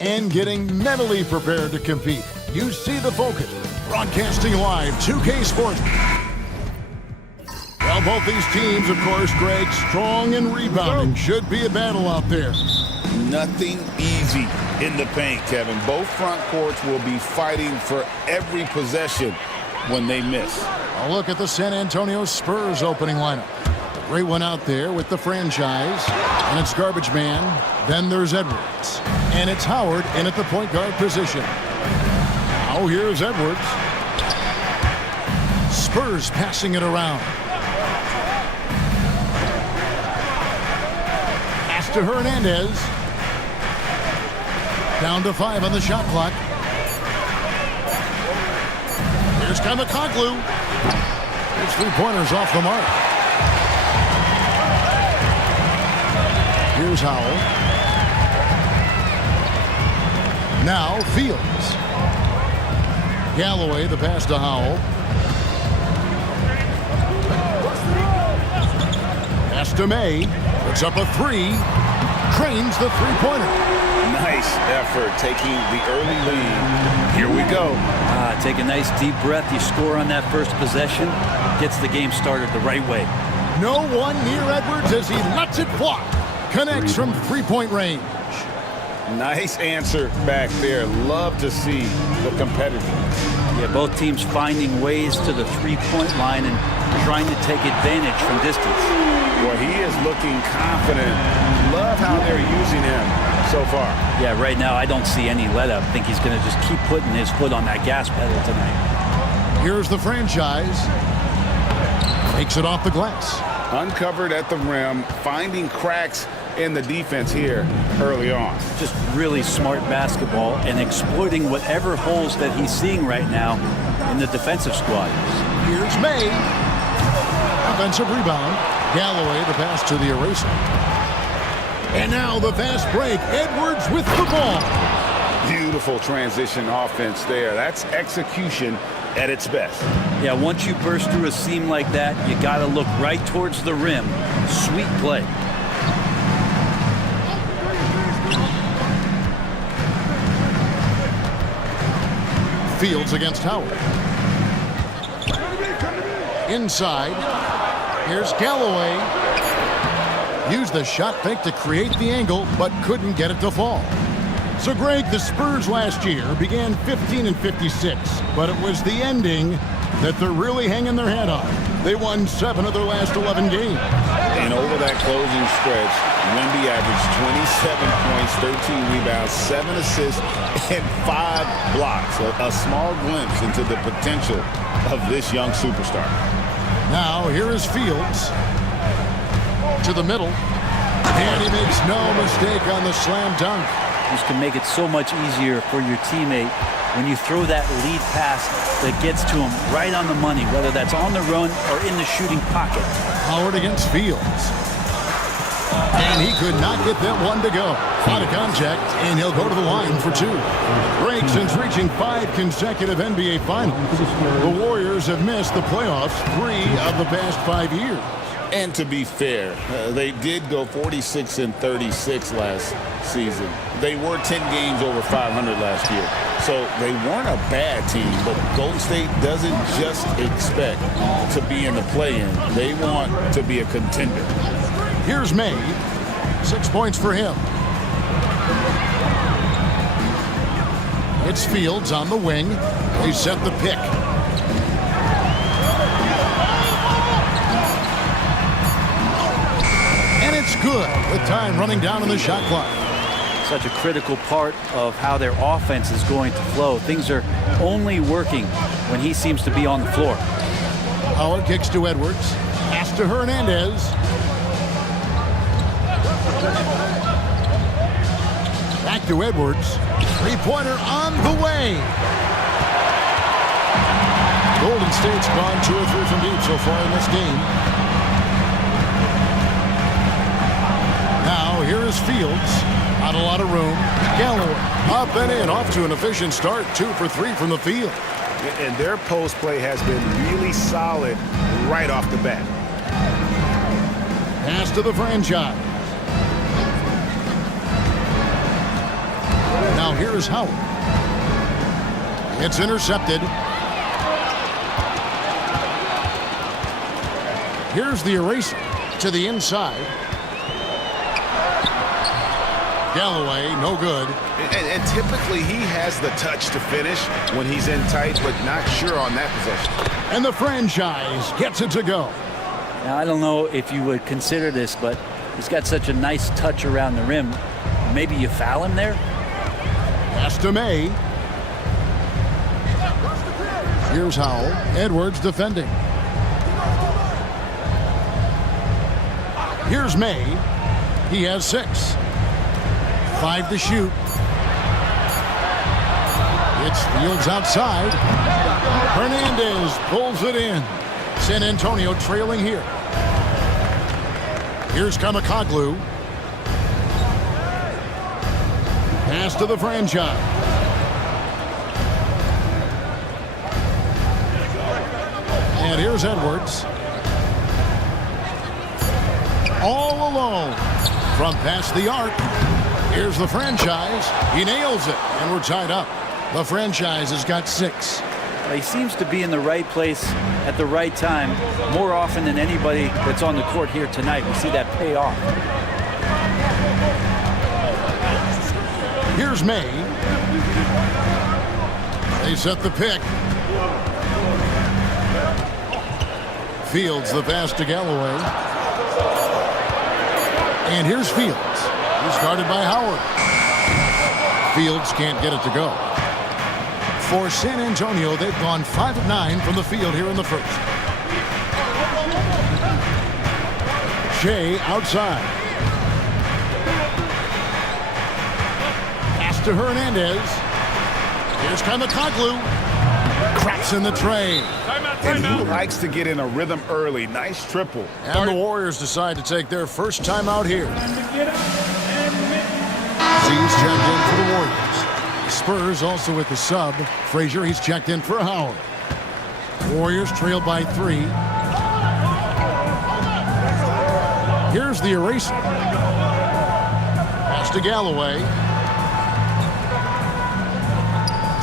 and getting mentally prepared to compete. You see the focus. Broadcasting live, 2K Sports. Well, both these teams, of course, Greg, strong and rebounding. Should be a battle out there. Nothing easy in the paint, Kevin. Both front courts will be fighting for every possession when they miss. A look at the San Antonio Spurs opening lineup. Great one out there with the franchise. And it's Garbage Man. Then there's Edwards. And it's Howard in at the point guard position. Now here's Edwards. Spurs passing it around. Pass to Hernandez. Down to 5 on the shot clock. Here's Kamakoglu. His three-pointers off the mark. Here's Howell. Now Fields. Galloway, the pass to Howell. Pass to May. Puts up a three. Cranes the three-pointer. Nice effort taking the early lead. Here we go. Take a nice deep breath. You score on that first possession. Gets the game started the right way. No one near Edwards as he lets it fly. Connects from three-point range. Nice answer back there. Love to see the competitiveness. Yeah, both teams finding ways to the three-point line and trying to take advantage from distance. Well, he is looking confident. Love how they're using him so far. Yeah, right now I don't see any let up. I think he's going to just keep putting his foot on that gas pedal tonight. Here's the franchise. Takes it off the glass. Uncovered at the rim, finding cracks in the defense here early on. Just really smart basketball and exploiting whatever holes that he's seeing right now in the defensive squad. Here's May. Offensive rebound. Galloway, the pass to the eraser. And now the fast break. Edwards with the ball. Beautiful transition offense there. That's execution at its best. Yeah, once you burst through a seam like that, you got to look right towards the rim. Sweet play. Fields against Howard. Inside. Here's Galloway. Used the shot fake to create the angle, but couldn't get it to fall. So, Greg, the Spurs last year began 15-56, but it was the ending that they're really hanging their head on. They won 7 of their last 11 games. And over that closing stretch, Wemby averaged 27 points, 13 rebounds, 7 assists, and 5 blocks. A small glimpse into the potential of this young superstar. Now, here is Fields. To the middle. And he makes no mistake on the slam dunk. This can make it so much easier for your teammate when you throw that lead pass that gets to him right on the money, whether that's on the run or in the shooting pocket. Howard against Fields. And he could not get that one to go. Out of contact, and he'll go to the line for 2. Greg, since reaching 5 consecutive NBA Finals, the Warriors have missed the playoffs 3 of the past 5 years. And to be fair, they did go 46-36 last season. They were 10 games over 500 last year. So they weren't a bad team, but Golden State doesn't just expect to be in the play-in. They want to be a contender. Here's May. 6 points for him. It's Fields on the wing. They set the pick. It's good with time running down on the shot clock. Such a critical part of how their offense is going to flow. Things are only working when he seems to be on the floor. Howard kicks to Edwards. Pass to Hernandez. Back to Edwards. Three-pointer on the way. Golden State's gone 2 or 3 from deep so far in this game. Now, here is Fields. Not a lot of room. Galloway up and in. Off to an efficient start. 2 for 3 from the field. And their post play has been really solid right off the bat. Pass to the franchise. Now here's Howard. It's intercepted. Here's the eraser to the inside. Galloway, no good. And typically he has the touch to finish when he's in tight, but not sure on that possession. And the franchise gets it to go. Now, I don't know if you would consider this, but he's got such a nice touch around the rim. Maybe you foul him there? Pass to May. Here's Howell. Edwards defending. Here's May. He has 6. 5 to shoot. It's Fields outside. Hernandez pulls it in. San Antonio trailing here. Here's Kamakoglu. Pass to the franchise. And here's Edwards. All alone from past the arc. Here's the franchise. He nails it, and we're tied up. The franchise has got 6. He seems to be in the right place at the right time more often than anybody that's on the court here tonight. We see that pay off. Here's May. They set the pick. Fields the pass to Galloway. And here's Fields. He's guarded by Howard. Fields can't get it to go. For San Antonio, they've gone 5 of 9 from the field here in the first. Shea outside. Pass to Hernandez. Here's Kamakoglu. Cracks in the tray. And he likes to get in a rhythm early. Nice triple. And the Warriors decide to take their first time out here. Z's checked in for the Warriors. Spurs also with the sub. Frazier, he's checked in for Howard. Warriors trail by 3. Here's the eraser. Pass to Galloway.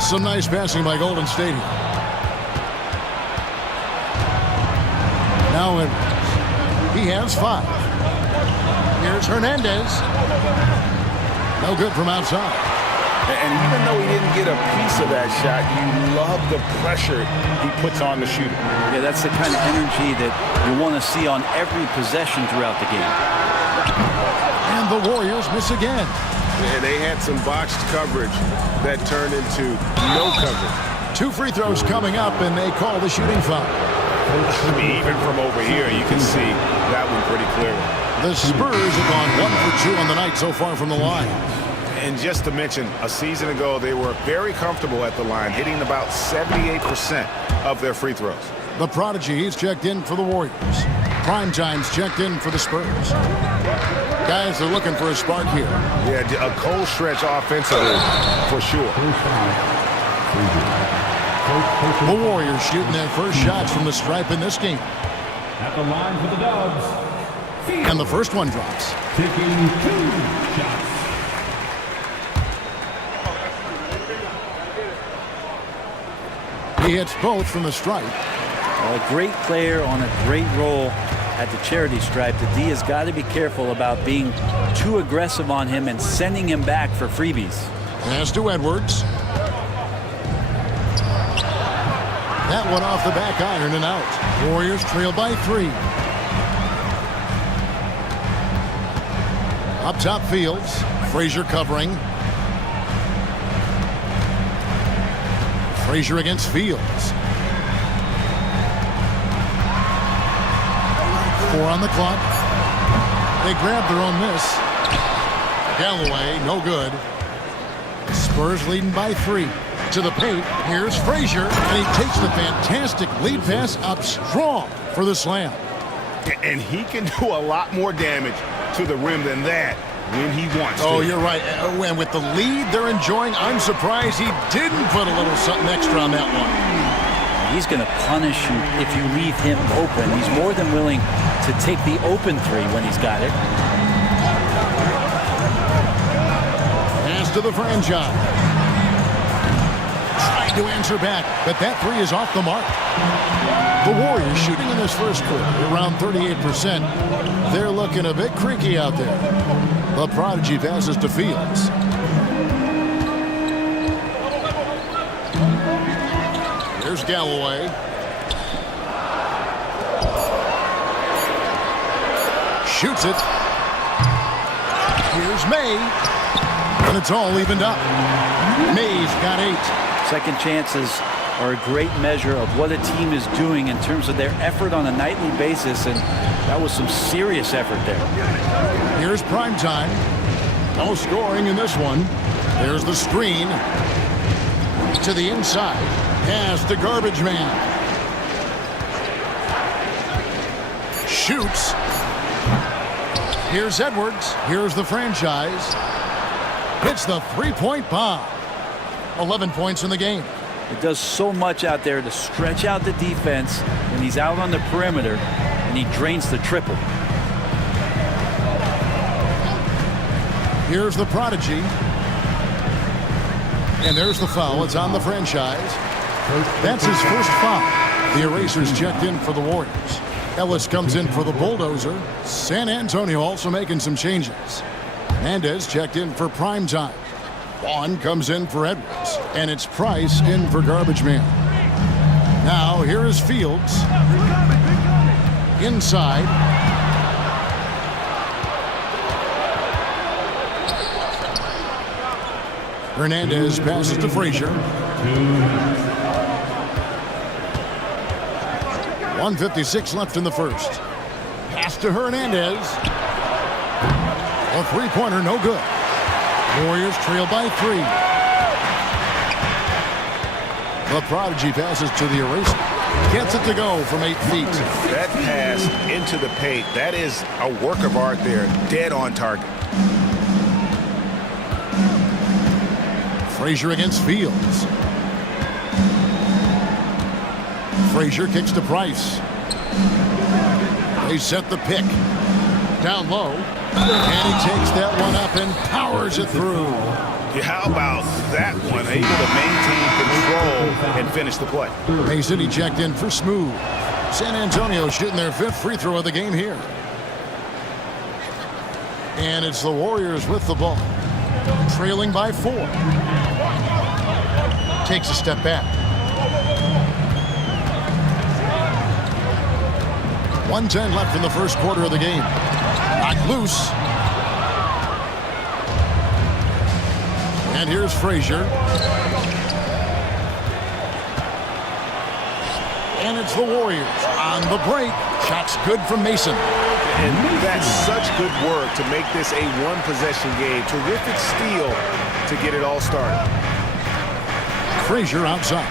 Some nice passing by Golden State. Now Edwards. He has 5. Here's Hernandez. No good from outside. And even though he didn't get a piece of that shot, you love the pressure he puts on the shooter. Yeah, that's the kind of energy that you want to see on every possession throughout the game. And the Warriors miss again. Yeah, they had some botched coverage that turned into no coverage. 2 free throws coming up, and they call the shooting foul. I mean, even from over here, you can see that one pretty clearly. The Spurs have gone 1 for 2 on the night so far from the line. And just to mention, a season ago, they were very comfortable at the line, hitting about 78% of their free throws. The prodigy, he's checked in for the Warriors. Primetime's checked in for the Spurs. Guys are looking for a spark here. Yeah, a cold stretch offensively, for sure. The Warriors shooting their first shots from the stripe in this game. At the line for the Dubs. And the first one drops. Taking 2 shots. He hits both from the stripe. A great player on a great role at the charity stripe. The D has got to be careful about being too aggressive on him and sending him back for freebies. Pass to Edwards. That one off the back iron and out. Warriors trail by 3. Up top Fields. Frazier covering. Frazier against Fields. 4 on the clock. They grab their own miss. Galloway, no good. Spurs leading by 3. To the paint, here's Frazier, and he takes the fantastic lead pass up strong for the slam. And he can do a lot more damage to the rim than that when he wants to. Oh, you're right. And with the lead they're enjoying, I'm surprised he didn't put a little something extra on that one. He's going to punish you if you leave him open. He's more than willing to take the open 3 when he's got it. Pass to the franchise. Trying to answer back, but that three is off the mark. The Warriors shooting in this first quarter around 38%. They're looking a bit creaky out there. The prodigy passes to Fields. Here's Galloway. Shoots it. Here's May. And it's all evened up. May's got 8. Second chances are a great measure of what a team is doing in terms of their effort on a nightly basis, and that was some serious effort there. Here's prime time. No scoring in this one. There's the screen. To the inside. Pass to Garbage Man. Shoots. Here's Edwards. Here's the franchise. Hits the three-point bomb. 11 points in the game. It does so much out there to stretch out the defense when he's out on the perimeter, and he drains the triple. Here's the prodigy. And there's the foul. It's on the franchise. That's his first foul. The Erasers checked in for the Warriors. Ellis comes in for the Bulldozer. San Antonio also making some changes. Hernandez checked in for prime time. Vaughn comes in for Edwards. And it's Price in for Garbage Man. Now here is Fields. Inside. Hernandez passes to Frazier. 1:56 left in the first. Pass to Hernandez. A three-pointer, no good. Warriors trail by 3. The prodigy passes to the Eraser. Gets it to go from 8 feet. That pass into the paint, that is a work of art there. Dead on target. Frazier against Fields. Frazier kicks to Price. They set the pick. Down low. And he takes that one up and powers it through. Yeah, how about that one? Able to maintain control and finish the play. Bay City checked in for Smooth. San Antonio shooting their 5th free throw of the game here. And it's the Warriors with the ball. Trailing by 4. Takes a step back. 1:10 left in the first quarter of the game. Knocked loose. And here's Frazier. And it's the Warriors on the break. Shots good from Mason. And that's such good work to make this a one-possession game. Terrific steal to get it all started. Frazier outside.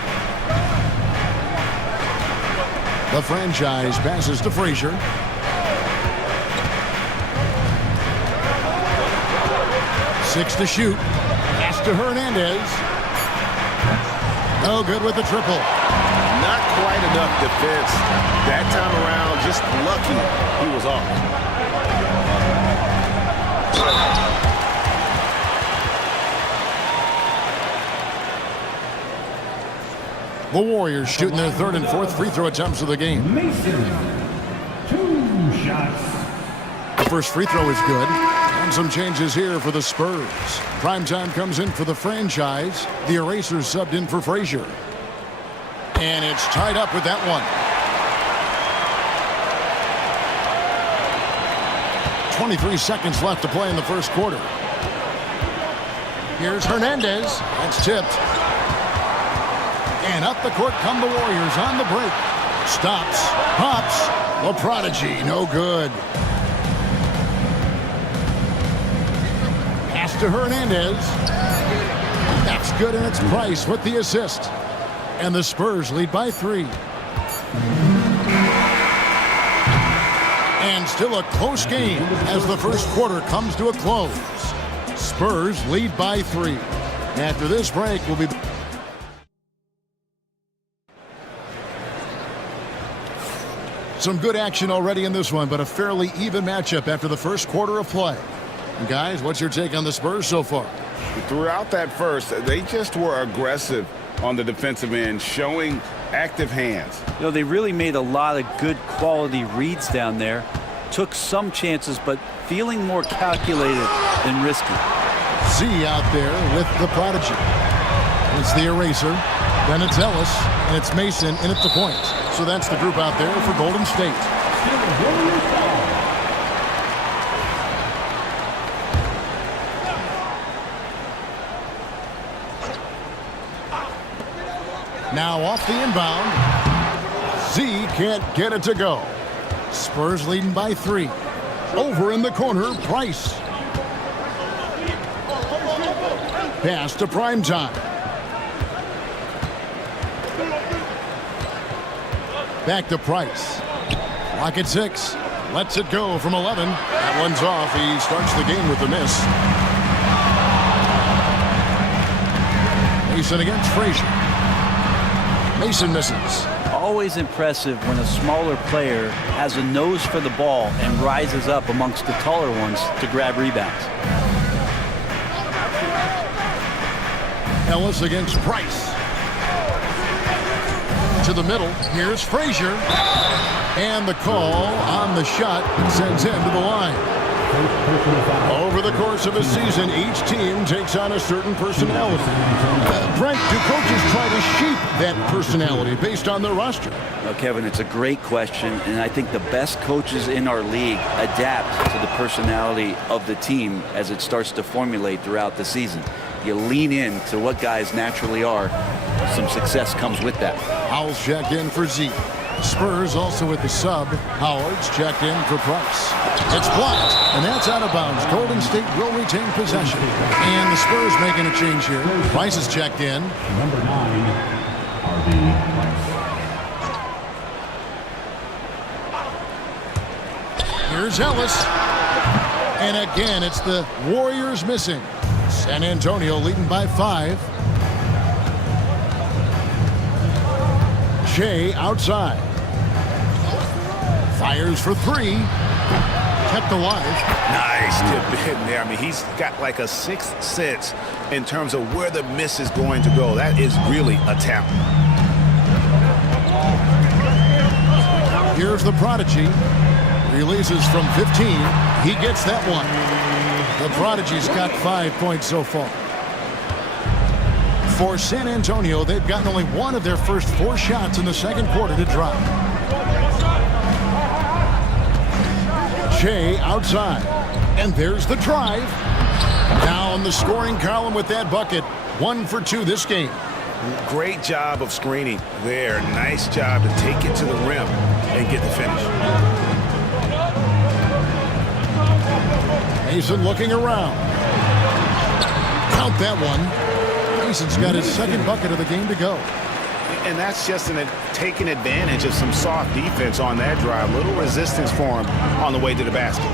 The franchise passes to Frazier. Six to shoot. Pass to Hernandez. No good with the triple. Not quite enough defense. That time around, just lucky he was off. The Warriors shooting their 3rd and 4th free throw attempts of the game. Mason, 2 shots. The first free throw is good. And some changes here for the Spurs. Primetime comes in for the franchise. The Erasers subbed in for Frazier. And it's tied up with that one. 23 seconds left to play in the first quarter. Here's Hernandez. That's tipped. And up the court come the Warriors on the break. Stops. Pops. The prodigy. No good. Pass to Hernandez. That's good, and it's Price with the assist. And the Spurs lead by 3. And still a close game as the first quarter comes to a close. Spurs lead by 3. After this break, we'll be... Some good action already in this one, but a fairly even matchup after the first quarter of play. And guys, what's your take on the Spurs so far? Throughout that first, they just were aggressive on the defensive end, showing active hands. You know, they really made a lot of good quality reads down there. Took some chances, but feeling more calculated than risky. Z out there with the prodigy. It's the eraser. Then it's Ellis, and it's Mason in at the point. So that's the group out there for Golden State. Now off the inbound. Z can't get it to go. Spurs leading by 3. Over in the corner, Price. Pass to Primetime. Back to Price. Clock at 6. Lets it go from 11. That one's off. He starts the game with a miss. Mason against Frazier. Mason misses. Always impressive when a smaller player has a nose for the ball and rises up amongst the taller ones to grab rebounds. Ellis against Price. To the middle. Here's Frazier. And the call on the shot that sends him to the line. Over the course of a season, each team takes on a certain personality. Brent, do coaches try to shape that personality based on their roster? Well, Kevin, it's a great question, and I think the best coaches in our league adapt to the personality of the team as it starts to formulate throughout the season. You lean in to what guys naturally are. Some success comes with that. Howell's checked in for Z. Spurs also with the sub. Howard's checked in for Price. It's blocked, and that's out of bounds. Golden State will retain possession. And the Spurs making a change here. Price is checked in. Number 9, RB Price. Here's Ellis. And again, it's the Warriors missing. San Antonio leading by 5. Shea outside. Fires for 3. Kept alive. Nice tip in there. I mean, he's got like a sixth sense in terms of where the miss is going to go. That is really a talent. Here's the prodigy. Releases from 15. He gets that one. The prodigy's got 5 points so far. For San Antonio, they've gotten only one of their first 4 shots in the second quarter to drop. Shea outside. And there's the drive. Now in the scoring column with that bucket. 1 for 2 this game. Great job of screening there. Nice job to take it to the rim and get the finish. Mason looking around. Count that one. Mason's got his second bucket of the game to go. And that's just taking advantage of some soft defense on that drive. Little resistance for him on the way to the basket.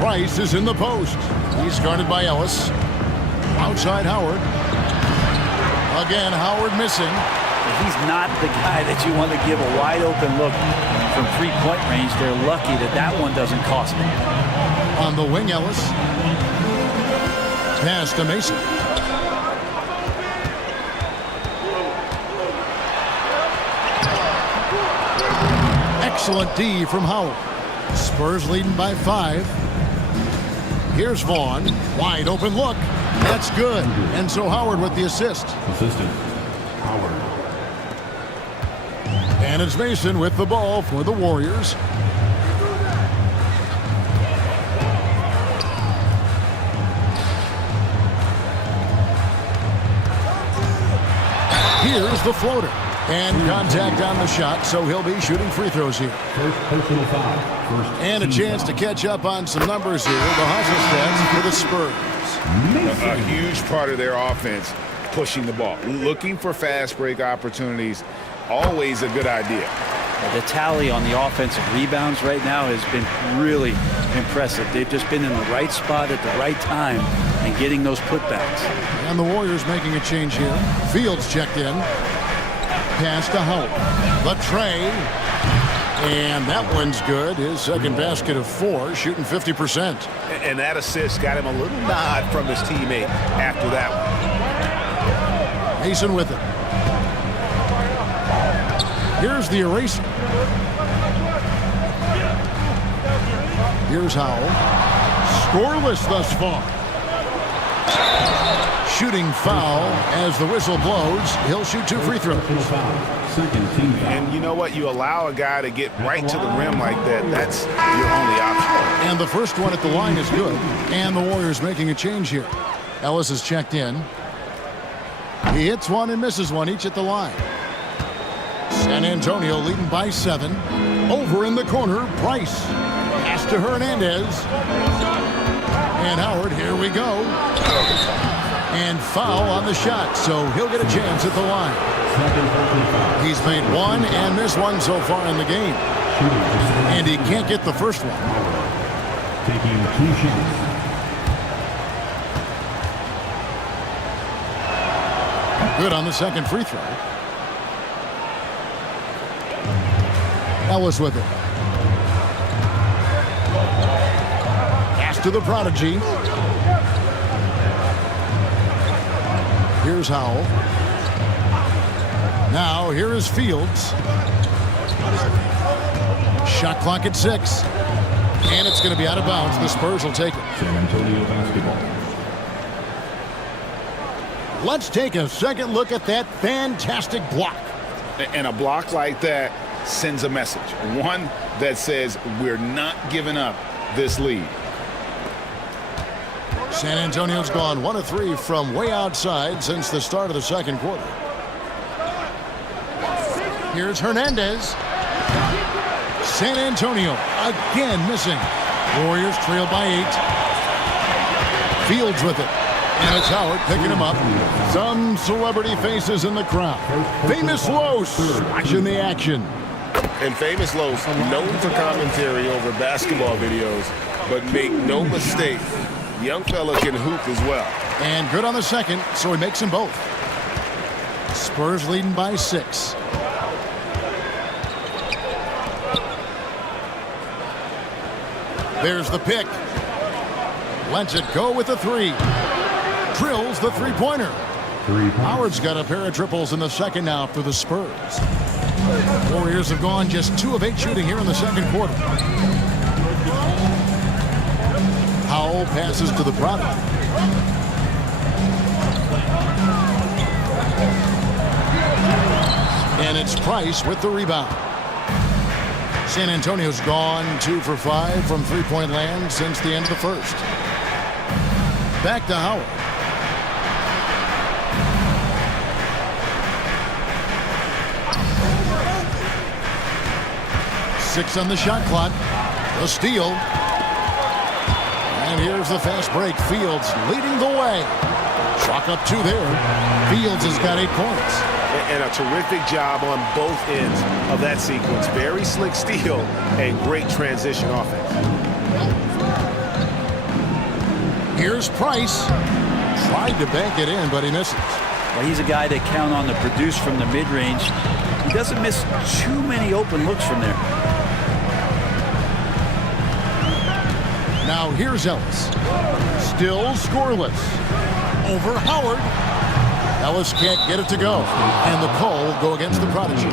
Price is in the post. He's guarded by Ellis. Outside Howard. Again, Howard missing. He's not the guy that you want to give a wide open look from 3-point range. They're lucky that that one doesn't cost them. On the wing, Ellis. Pass to Mason. Excellent D from Howard. Spurs leading by 5. Here's Vaughn. Wide open look. That's good. And so Howard with the assist. Assistant, Howard. And it's Mason with the ball for the Warriors. Here's the floater. And contact on the shot, so he'll be shooting free throws here. First personal foul. First And a chance to catch up on some numbers here. The hustle stats for the Spurs. A huge part of their offense, pushing the ball. Looking for fast break opportunities, always a good idea. The tally on the offensive rebounds right now has been really impressive. They've just been in the right spot at the right time and getting those putbacks. And the Warriors making a change here. Fields checked in. Pass to Howard. The tray. And that one's good. His second basket of 4, shooting 50%. And that assist got him a little nod from his teammate after that one. Mason with it. Here's the eraser. Here's Howell. Scoreless thus far. Shooting foul as the whistle blows. He'll shoot 2 free throws. Second team foul. And you know what? You allow a guy to get right to the rim like that. That's your only option. And the first one at the line is good. And the Warriors making a change here. Ellis is checked in. He hits one and misses one, each at the line. San Antonio leading by 7. Over in the corner, Price. Pass to Hernandez. And Howard, here we go. And foul on the shot, so he'll get a chance at the line. He's made one and missed one so far in the game. And he can't get the first one. Taking 2 shots. Good on the second free throw. Ellis with it. Pass to the prodigy. Here's Howell. Now here is Fields. Shot clock at 6. And it's going to be out of bounds. The Spurs will take it. San Antonio basketball. Let's take a second look at that fantastic block. And a block like that sends a message. One that says we're not giving up this lead. San Antonio's gone 1 of 3 from way outside since the start of the second quarter. Here's Hernandez. San Antonio again missing. Warriors trail by 8. Fields with it. And it's Howard picking him up. Some celebrity faces in the crowd. Famous Los watching the action. And Famous Los, known for commentary over basketball videos, but make no mistake, young fella can hoop as well. And good on the second, so he makes them both. Spurs leading by 6. There's the pick. Lets it go with the 3. Drills the three-pointer. Howard's got a pair of triples in the second now for the Spurs. Warriors have gone just 2 of 8 shooting here in the second quarter. Howell passes to the product. And it's Price with the rebound. San Antonio's gone 2 for 5 from three-point land since the end of the first. Back to Howard. Six on the shot clock. The steal. And here's the fast break. Fields leading the way. Chalk up 2 there. Fields has got 8 points. And a terrific job on both ends of that sequence. Very slick steal and great transition offense. Here's Price. Tried to bank it in, but he misses. Well, he's a guy that count on to produce from the mid-range. He doesn't miss too many open looks from there. Now here's Ellis. Still scoreless. Over Howard. Ellis can't get it to go. And the call will go against the prodigy.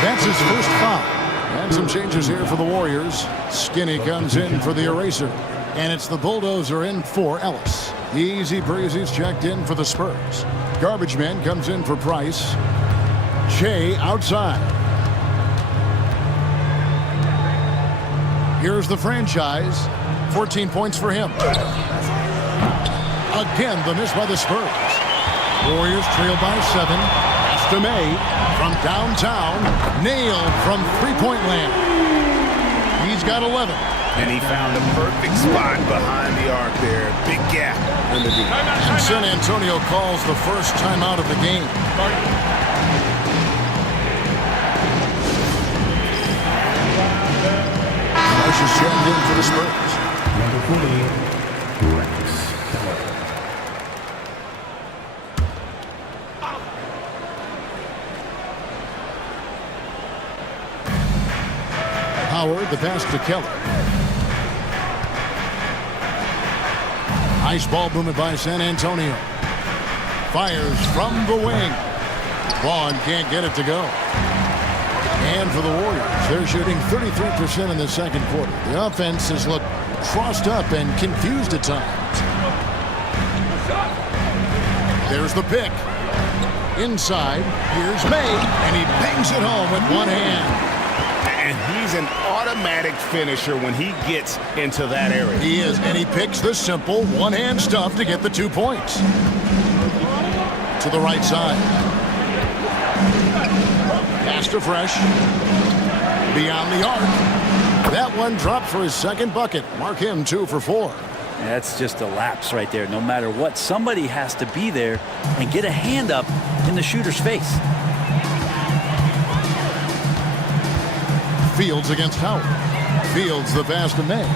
That's his first foul. And some changes here for the Warriors. Skinny comes in for the eraser. And it's the bulldozer in for Ellis. Easy breezy's checked in for the Spurs. Garbage man comes in for Price. Shea outside. Here's the franchise. 14 points for him. Again, the miss by the Spurs. Warriors trail by 7. Pass to May from downtown. Nailed from three-point land. He's got 11. And he found the perfect spot behind the arc there. Big gap in the deep. San Antonio calls the first timeout of the game. Nice is checked in for the Spurs. Number 40, Rex. Howard, the pass to Keller. Nice ball movement by San Antonio. Fires from the wing. Vaughn can't get it to go. And for the Warriors, they're shooting 33% in the second quarter. The offense has looked crossed up and confused at times. There's the pick. Inside, here's May, and he bangs it home with one hand. And he's an automatic finisher when he gets into that area. He is, and he picks the simple one-hand stuff to get the 2 points. To the right side. Pass to Fresh. Beyond the arc. That one dropped for his second bucket. Mark him 2 for 4. That's just a lapse right there. No matter what, somebody has to be there and get a hand up in the shooter's face. Fields against Howard. Fields the pass to May.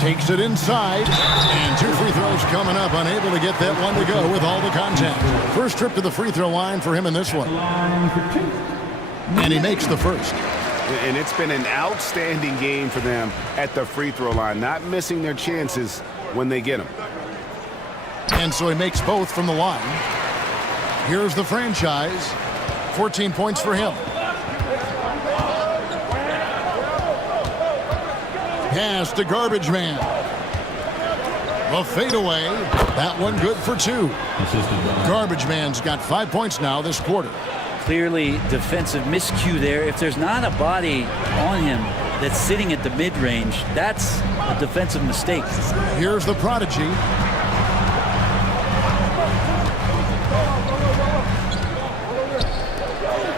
Takes it inside. And 2 free throws coming up. Unable to get that one to go with all the contact. First trip to the free throw line for him in this one. And he makes the first. And it's been an outstanding game for them at the free throw line. Not missing their chances when they get them. And so he makes both from the line. Here's the franchise. 14 points for him. Pass to Garbage Man. A fadeaway. That one good for 2. Garbage Man's got 5 points now this quarter. Clearly defensive miscue there. If there's not a body on him that's sitting at the mid-range, that's a defensive mistake. Here's the prodigy.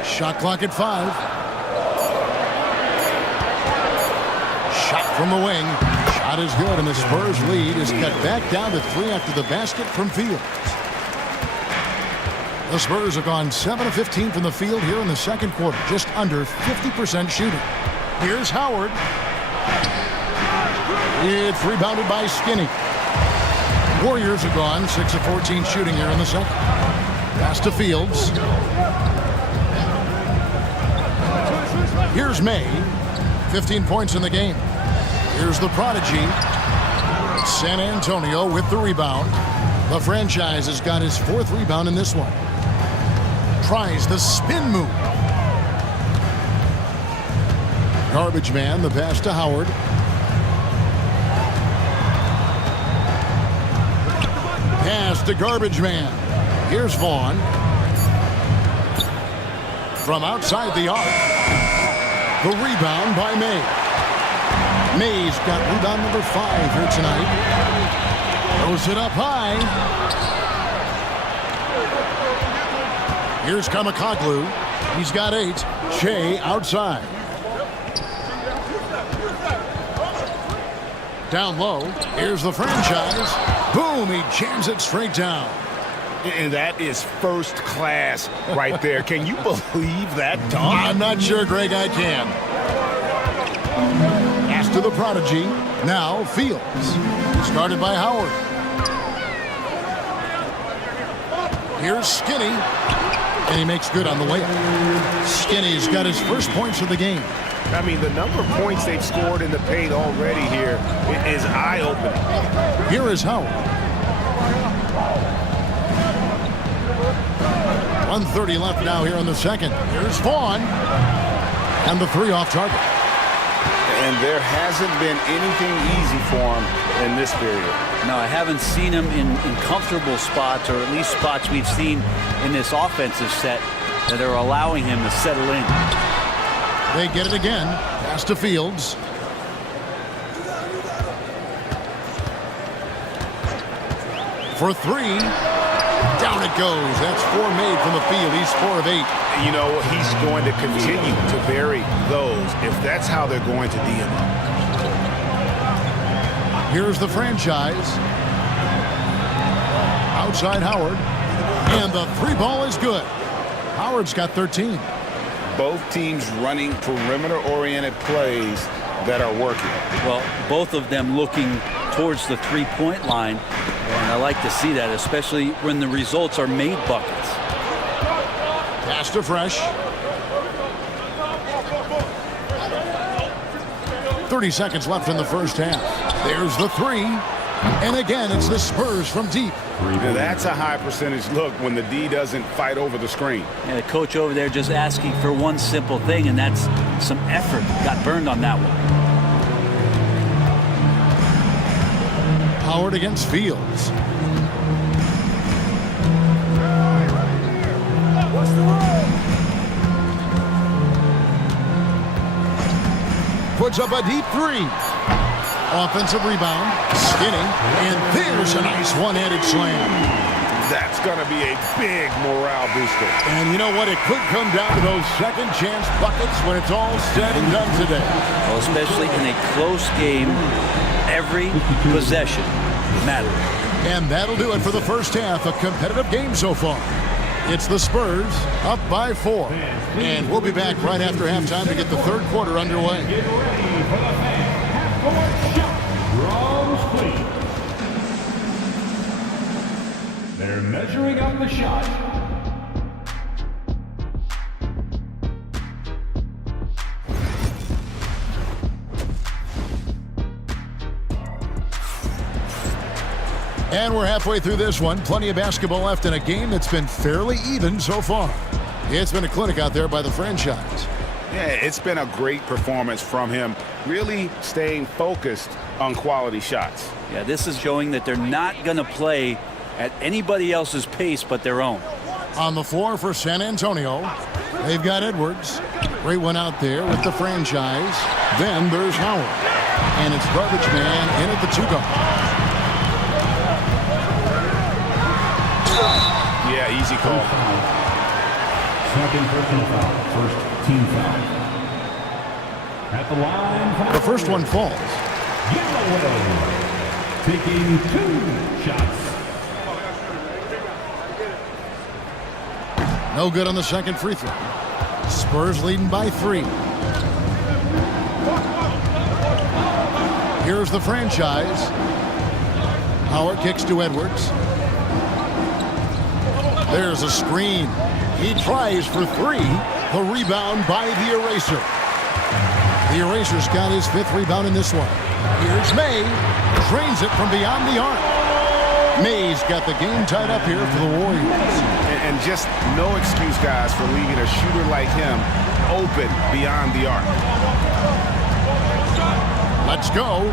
Shot clock at 5. Shot from the wing. Shot is good, and the Spurs lead is cut back down to 3 after the basket from Fields. The Spurs have gone 7 of 15 from the field here in the second quarter, just under 50% shooting. Here's Howard. It's rebounded by Skinny. Warriors have gone 6 of 14 shooting here in the second. Pass to Fields. Here's May. 15 points in the game. Here's the prodigy. San Antonio with the rebound. The franchise has got his 4th rebound in this one. Tries the spin move. Garbage Man, the pass to Howard. Pass to Garbage Man. Here's Vaughn. From outside the arc. The rebound by May. May's got rebound number 5 here tonight. Throws it up high. Here's Kamakoglu. He's got 8. Shea outside. Down low. Here's the franchise. Boom! He jams it straight down. And that is first class right there. Can you believe that dunk? I'm not sure, Greg, I can. Pass to the prodigy. Now Fields. Started by Howard. Here's Skinny. And he makes good on the layup. Skinny's got his first points of the game. I mean, the number of points they've scored in the paint already here is eye-opening. Here is Howard. 1:30 left now here in the second. Here's Vaughn. And the 3 off target. And there hasn't been anything easy for him in this period. No, I haven't seen him in comfortable spots, or at least spots we've seen in this offensive set that are allowing him to settle in. They get it again. Pass to Fields. For 3. Down it goes. That's 4 made from the field. He's 4 of 8. You know, he's going to continue to vary those if that's how they're going to D him up. Here's the franchise. Outside Howard. And the 3 ball is good. Howard's got 13. Both teams running perimeter-oriented plays that are working. Well, both of them looking towards the three-point line. And I like to see that, especially when the results are made buckets. Pass to Fresh. 30 seconds left in the first half. There's the three. And again, it's the Spurs from deep. Now that's a high percentage look when the D doesn't fight over the screen. And the coach over there just asking for one simple thing, and that's some effort. Got burned on that one. Howard against Fields. Puts up a deep three. Offensive rebound, Skinny, and there's a nice one-handed slam. That's going to be a big morale booster. And you know what? It could come down to those second chance buckets when it's all said and done today. Well, especially in a close game, every possession matters. And that'll do it for the first half. A competitive game so far. It's the Spurs up by 4. And we'll be back right after halftime to get the third quarter underway. Get ready for the half-court shot from Cleveland. They're measuring up the shot. And we're halfway through this one. Plenty of basketball left in a game that's been fairly even so far. It's been a clinic out there by the franchise. Yeah, it's been a great performance from him, really staying focused on quality shots. Yeah, this is showing that they're not going to play at anybody else's pace but their own. On the floor for San Antonio, they've got Edwards. Great one out there with the franchise. Then there's Howard. And it's garbage man in at the 2-guard. Yeah, easy call. Second personal foul. First team foul. At the line. The first one falls. Galloway taking 2 shots. No good on the second free throw. Spurs leading by 3. Here's the franchise. Howard kicks to Edwards. There's a screen. He tries for 3. The rebound by the Eraser. The Eraser's got his 5th rebound in this one. Here's May. Drains it from beyond the arc. May's got the game tied up here for the Warriors. And just no excuse, guys, for leaving a shooter like him open beyond the arc. Let's go.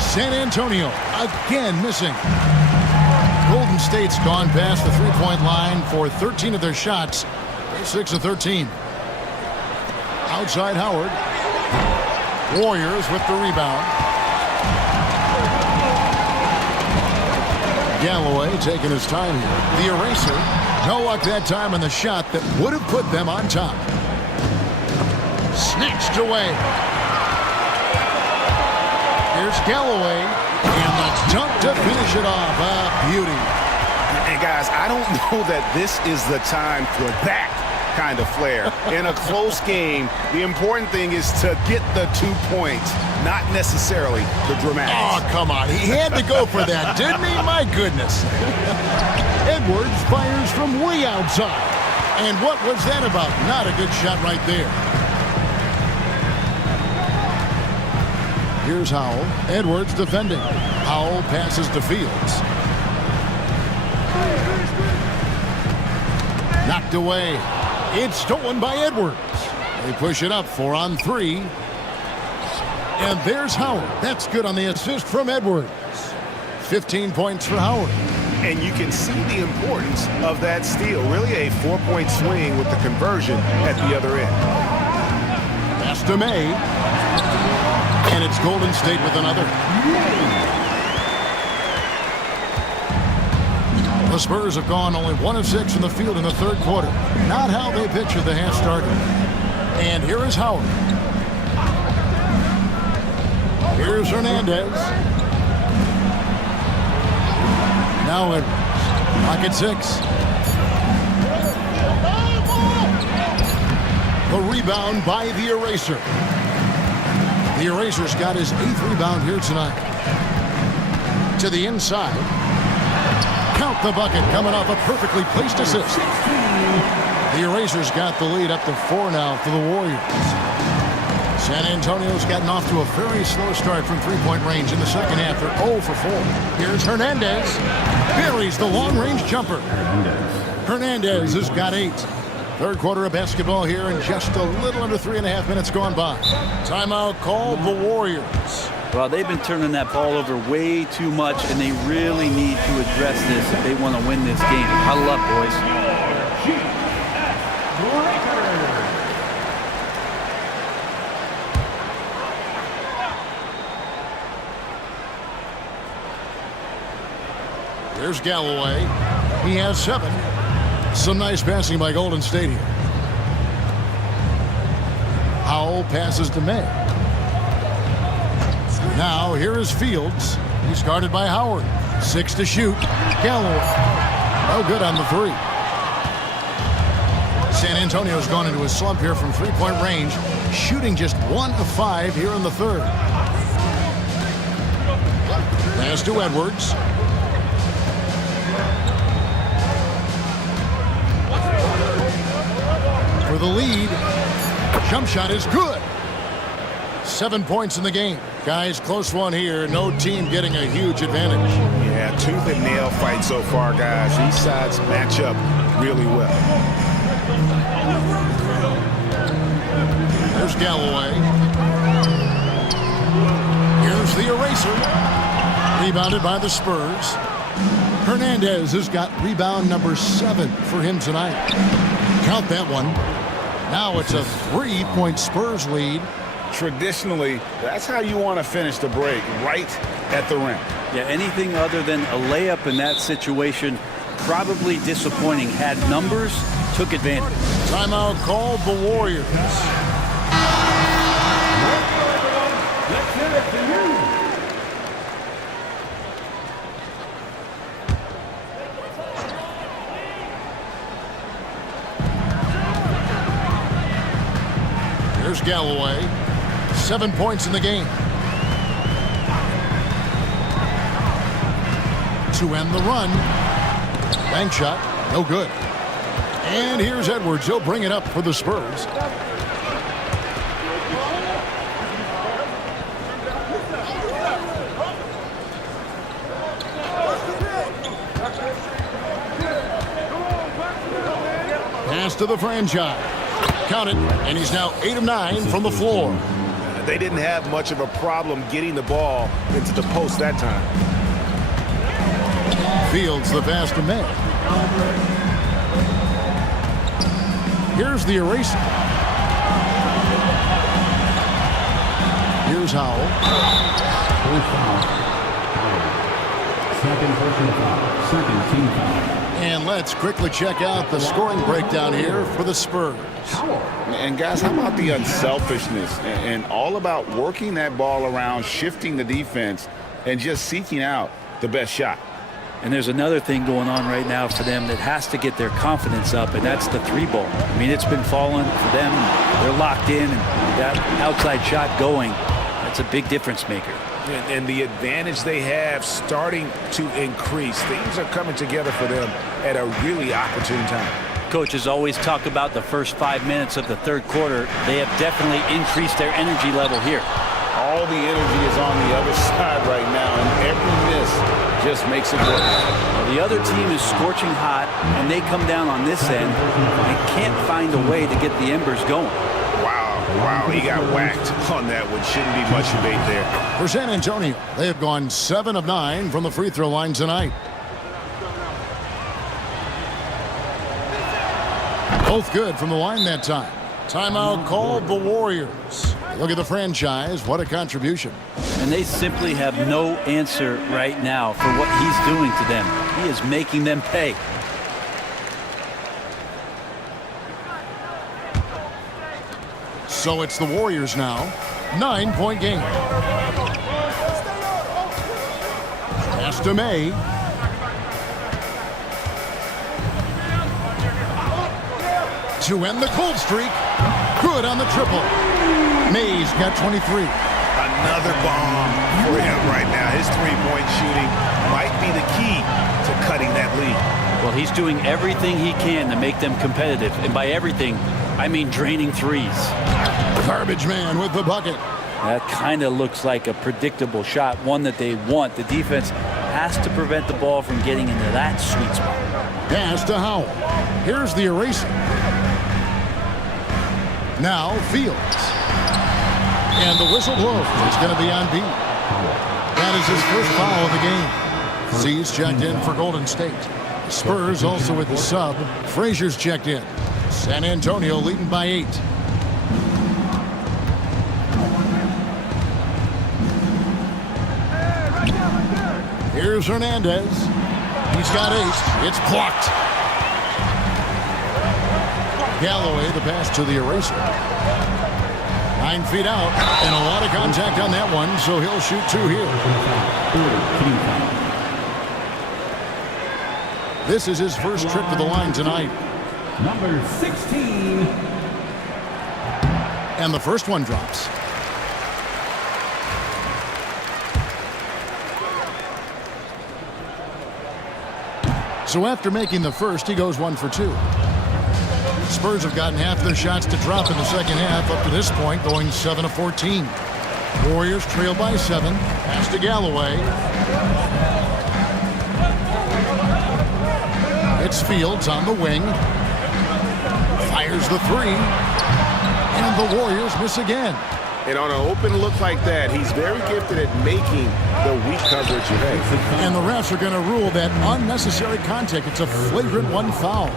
San Antonio again missing. Golden State's gone past the three-point line for 13 of their shots. They're 6 of 13. Outside Howard. Warriors with the rebound. Galloway taking his time here. The Eraser. No luck that time on the shot that would have put them on top. Snatched away. Here's Galloway. And the dunk to finish it off. A beauty. And guys, I don't know that this is the time for that kind of flair. In a close game, the important thing is to get the 2 points, not necessarily the dramatics. Oh, come on. He had to go for that, didn't he? My goodness. Edwards fires from way outside. And what was that about? Not a good shot right there. Here's Howell. Edwards defending. Howell passes to Fields. Knocked away. It's stolen by Edwards. They push it up 4 on 3. And there's Howard. That's good on the assist from Edwards. 15 points for Howard. And you can see the importance of that steal. Really a 4-point swing with the conversion at the other end. Pass to May. And it's Golden State with another. The Spurs have gone only 1 of 6 in the field in the third quarter. Not how they pictured the half started. And here is Howard. Here's Hernandez. Now Edwards. Lock at 6. The rebound by the Eraser. The Eraser's got his 8th rebound here tonight. To the inside. Count the bucket coming off a perfectly placed assist. The Eraser's got the lead up to 4 now for the Warriors. San Antonio's gotten off to a very slow start from three-point range in the second half. They're 0 for 4. Here's Hernandez. Buries the long-range jumper. Hernandez has got 8. Third quarter of basketball here, and just a little under 3.5 minutes gone by. Timeout called the Warriors. Well, they've been turning that ball over way too much, and they really need to address this if they want to win this game. Huddle up, boys. Here's Galloway. He has 7. Some nice passing by Golden State here. Howell passes to May. Now here is Fields. He's guarded by Howard. 6 to shoot. Galloway. No good on the 3. San Antonio's gone into a slump here from three-point range, shooting just 1 of 5 here in the third. Pass to Edwards. For the lead. Jump shot is good. 7 points in the game. Guys, close one here. No team getting a huge advantage. Yeah, tooth and nail fight so far, guys. These sides match up really well. There's Galloway. Here's the eraser. Rebounded by the Spurs. Hernandez has got rebound number 7 for him tonight. Count that one. Now it's a 3-point Spurs lead. Traditionally, that's how you want to finish the break, right at the rim. Yeah, anything other than a layup in that situation, probably disappointing. Had numbers, took advantage. Timeout called the Warriors. Here's Galloway. 7 points in the game. To end the run. Bank shot. No good. And here's Edwards. He'll bring it up for the Spurs. Pass to the franchise. Count it, and he's now 8 of 9 from the floor. They didn't have much of a problem getting the ball into the post that time. Fields the pass to May. Here's the eraser. Here's Howell. Second personal foul. Second team foul. And let's quickly check out the scoring breakdown here for the Spurs. And guys, how about the unselfishness and all about working that ball around, shifting the defense, and just seeking out the best shot. And there's another thing going on right now for them that has to get their confidence up, and that's the 3-ball. I mean, it's been falling for them. They're locked in, and that outside shot going, that's a big difference maker. And the advantage they have starting to increase. Things are coming together for them at a really opportune time. Coaches always talk about the first 5 minutes of the third quarter. They have definitely increased their energy level here. All the energy is on the other side right now, and every miss just makes it worse. The other team is scorching hot, and they come down on this end and can't find a way to get the embers going. Wow, he got whacked on that one. Shouldn't be much debate there. For San Antonio, they have gone 7 of 9 from the free throw line tonight. Both good from the line that time. Timeout called the Warriors. Look at the franchise. What a contribution. And they simply have no answer right now for what he's doing to them. He is making them pay. So it's the Warriors now. 9-point game. Pass to May. To end the cold streak. Good on the triple. May's got 23. Another bomb for him right now. His three-point shooting might be the key to cutting that lead. Well, he's doing everything he can to make them competitive. And by everything, I mean draining threes. Garbage man with the bucket. That kind of looks like a predictable shot, one that they want. The defense has to prevent the ball from getting into that sweet spot. Pass to Howell. Here's the eraser. Now Fields. And the whistle blows. It's going to be on B. That is his first foul of the game. Z's checked in for Golden State. Spurs also with the sub. Frazier's checked in. San Antonio leading by 8. Here's Hernandez. He's got 8. It's blocked. Galloway, the pass to the eraser. 9 feet out, and a lot of contact on that one, so he'll shoot 2 here. This is his first trip to the line tonight. Number 16. And the first one drops. So after making the first, he goes 1 for 2. Spurs have gotten half their shots to drop in the second half up to this point, going 7 of 14. Warriors trail by 7. Pass to Galloway. It's Fields on the wing. Fires the 3. And the Warriors miss again. And on an open look like that, he's very gifted at making the weak coverage evade. And the refs are going to rule that unnecessary contact. It's a flagrant 1 foul.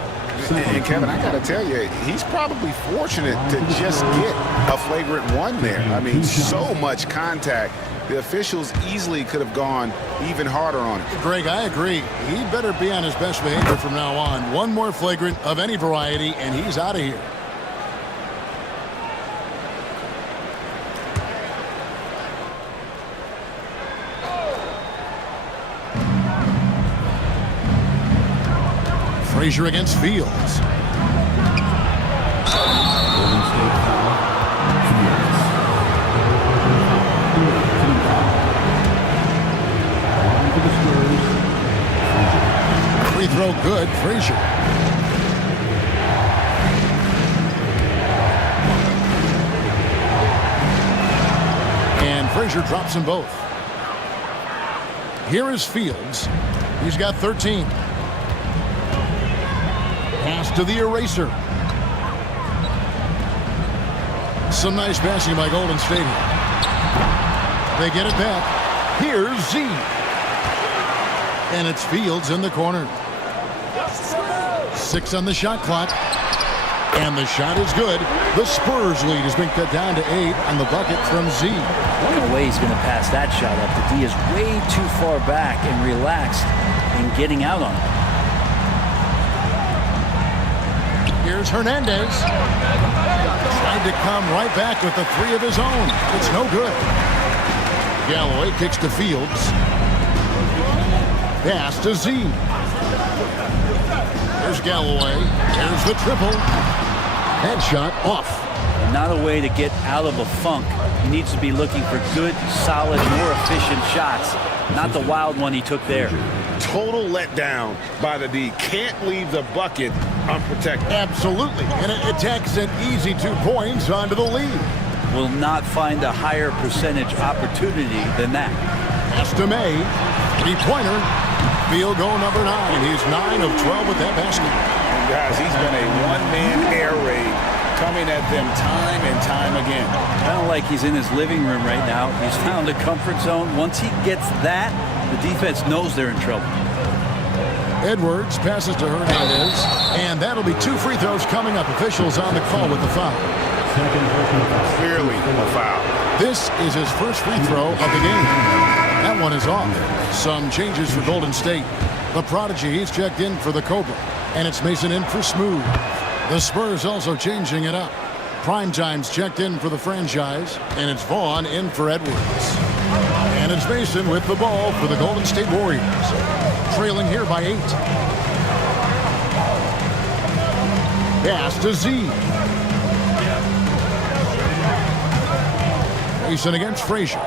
And Kevin, I got to tell you, he's probably fortunate to just get a flagrant 1 there. I mean, so much contact. The officials easily could have gone even harder on it. Greg, I agree. He better be on his best behavior from now on. One more flagrant of any variety, and he's out of here. Frazier against Fields. Free throw good, Frazier. And Frazier drops them both. Here is Fields. He's got 13. Pass to the eraser. Some nice passing by Golden State. They get it back. Here's Z. And it's Fields in the corner. 6 on the shot clock. And the shot is good. The Spurs lead has been cut down to 8 on the bucket from Z. No way he's going to pass that shot up. The D is way too far back and relaxed in getting out on it. Here's Hernandez. Tried to come right back with the 3 of his own. It's no good. Galloway kicks to Fields. Pass to Z. There's Galloway. There's the triple. Headshot off. Not a way to get out of a funk. He needs to be looking for good, solid, more efficient shots. Not the wild one he took there. Total letdown by the D. Can't leave the bucket unprotected. Absolutely. And it takes an easy 2 points onto the lead. Will not find a higher percentage opportunity than that. Pass to May. 3-pointer. Field goal number 9. He's 9 of 12 with that basket. And guys, he's been a one-man air raid coming at them time and time again. Kind of like he's in his living room right now. He's found a comfort zone. Once he gets that, the defense knows they're in trouble. Edwards passes to Hernandez, and that'll be 2 free throws coming up. Officials on the call with the foul. Clearly a foul. This is his first free throw of the game. That one is off. Some changes for Golden State. The prodigy, he's checked in for the Cobra, and it's Mason in for Smooth. The Spurs also changing it up. Primetime's checked in for the franchise, and it's Vaughn in for Edwards. And it's Mason with the ball for the Golden State Warriors. Trailing here by 8. Pass to Z. Mason against Frazier.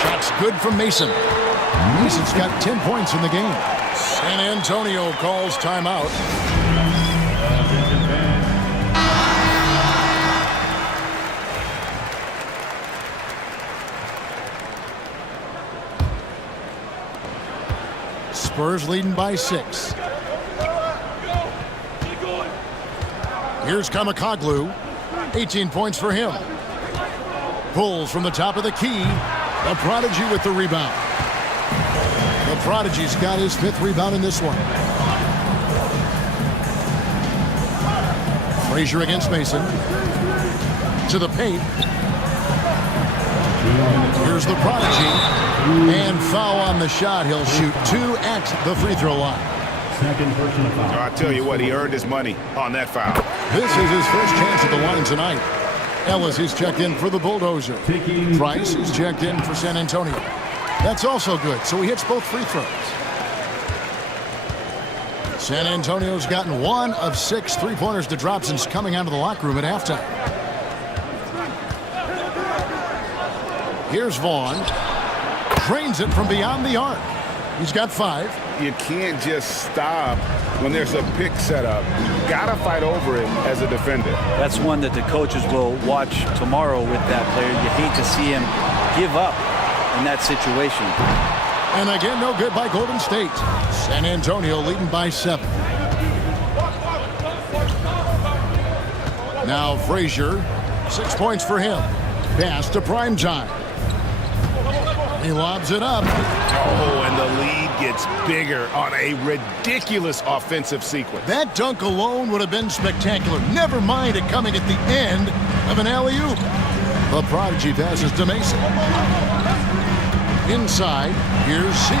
Shots good from Mason. Mason's got 10 points in the game. San Antonio calls timeout. Spurs leading by 6. Here's Kamakoglu. 18 points for him. Pulls from the top of the key. The Prodigy with the rebound. The Prodigy's got his 5th rebound in this one. Frazier against Mason. To the paint. Here's the Prodigy. And foul on the shot. He'll shoot 2 at the free throw line. Second personal foul. I tell you what, he earned his money on that foul. This is his first chance at the line tonight. Ellis is checked in for the Bulldozer. Price is checked in for San Antonio. That's also good, so he hits both free throws. San Antonio's gotten 1 of 6 three-pointers to drop since coming out of the locker room at halftime. Here's Vaughn. Drains it from beyond the arc. He's got 5. You can't just stop when there's a pick set up. You gotta fight over it as a defender. That's one that the coaches will watch tomorrow with that player. You hate to see him give up in that situation. And again, no good by Golden State. San Antonio leading by 7. Now Frazier, 6 points for him. Pass to Prime Time. He lobs it up. Oh, and the lead gets bigger on a ridiculous offensive sequence. That dunk alone would have been spectacular. Never mind it coming at the end of an alley-oop. The Prodigy passes to Mason. Inside, here's C.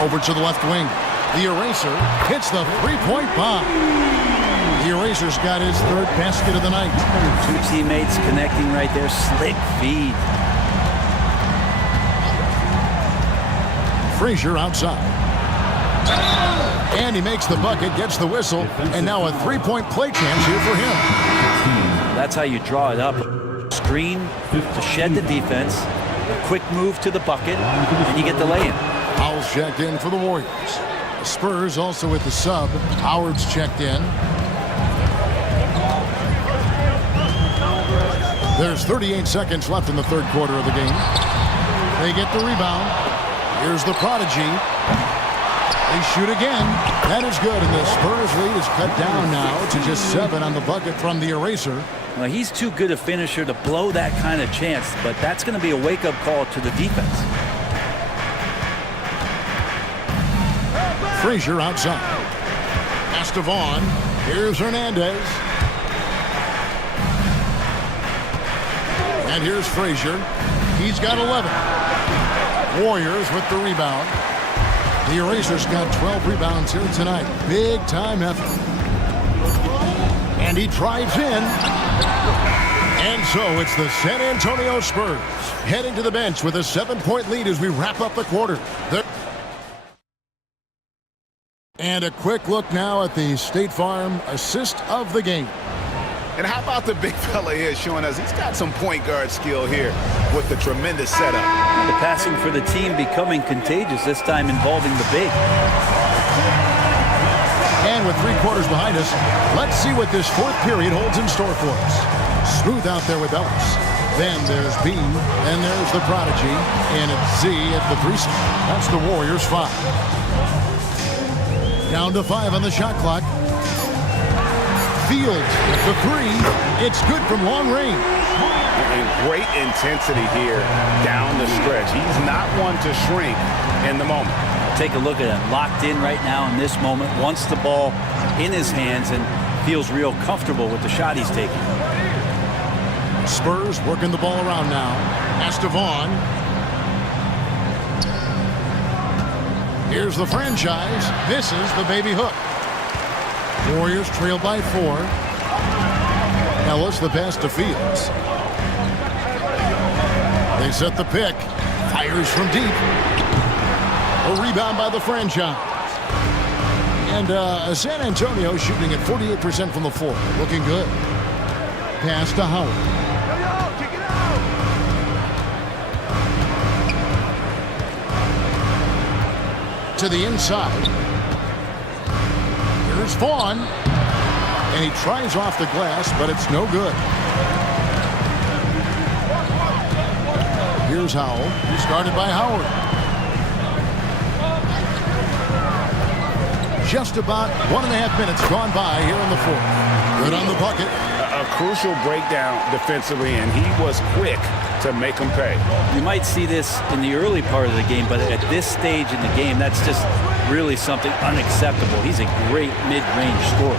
Over to the left wing. The Eraser hits the three-point bomb. The Eraser's got his 3rd basket of the night. 2 teammates connecting right there. Slick feed. Frazier outside. And he makes the bucket, gets the whistle, and now a 3-point play chance here for him. That's how you draw it up. Screen to shed the defense. A quick move to the bucket, and you get the lay-in. Howell's checked in for the Warriors. The Spurs also with the sub. Howard's checked in. There's 38 seconds left in the 3rd quarter of the game. They get the rebound. Here's the Prodigy. They shoot again. That is good, and the Spurs lead is cut down now to just 7 on the bucket from the Eraser. Well, he's too good a finisher to blow that kind of chance, but that's going to be a wake-up call to the defense. Frazier outside. Pass to Vaughn. Here's Hernandez. And here's Frazier. He's got 11. Warriors with the rebound. The Eraser's got 12 rebounds here tonight. Big time effort. And he drives in. And so it's the San Antonio Spurs heading to the bench with a 7-point lead as we wrap up the quarter. And a quick look now at the State Farm assist of the game. And how about the big fella here showing us he's got some point guard skill here with the tremendous setup. The passing for the team becoming contagious, this time involving the big. And with 3 quarters behind us, let's see what this 4th period holds in store for us. Smooth out there with Ellis. Then there's B, and there's the Prodigy, and it's Z at the 3 spot. That's the Warriors' 5. Down to 5 on the shot clock. Fields at the 3. It's good from long range. And great intensity here down the stretch. He's not one to shrink in the moment. Take a look at him, locked in right now in this moment, wants the ball in his hands and feels real comfortable with the shot he's taking. Spurs working the ball around now. Pass to Vaughn. Here's the franchise. This is the baby hook. Warriors trail by 4. Ellis the pass to Fields. They set the pick. Fires from deep. A rebound by the franchise. And San Antonio shooting at 48% from the floor. Looking good. Pass to Howard. To the inside. Here's Vaughn. And he tries off the glass, but it's no good. Here's Howell. He started by Howard. just about 1.5 minutes gone by here in the fourth. Good on the bucket. A crucial breakdown defensively, and he was quick to make them pay. You might see this in the early part of the game, but at this stage in the game, that's just really something unacceptable. He's a great mid-range scorer.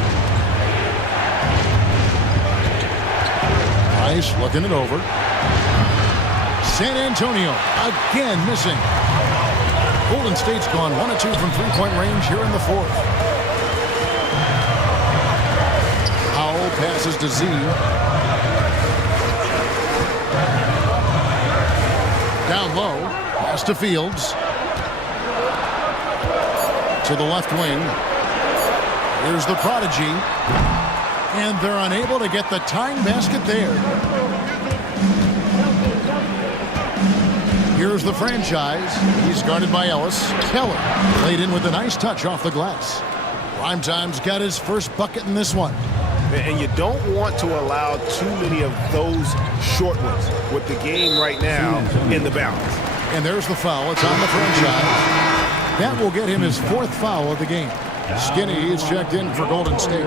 Price looking it over. San Antonio again missing. Golden State's gone 1 of 2 from three-point range here in the fourth. Howell passes to Z. Down low, pass to Fields. To the left wing. Here's the prodigy. And they're unable to get the tying basket there. Here's the franchise. He's guarded by Ellis. Keller laid in with a nice touch off the glass. Primetime's got his first bucket in this one. And you don't want to allow too many of those short ones with the game right now in the balance. And there's the foul. It's on the franchise. That will get him his 4th foul of the game. Skinny is checked in for Golden State.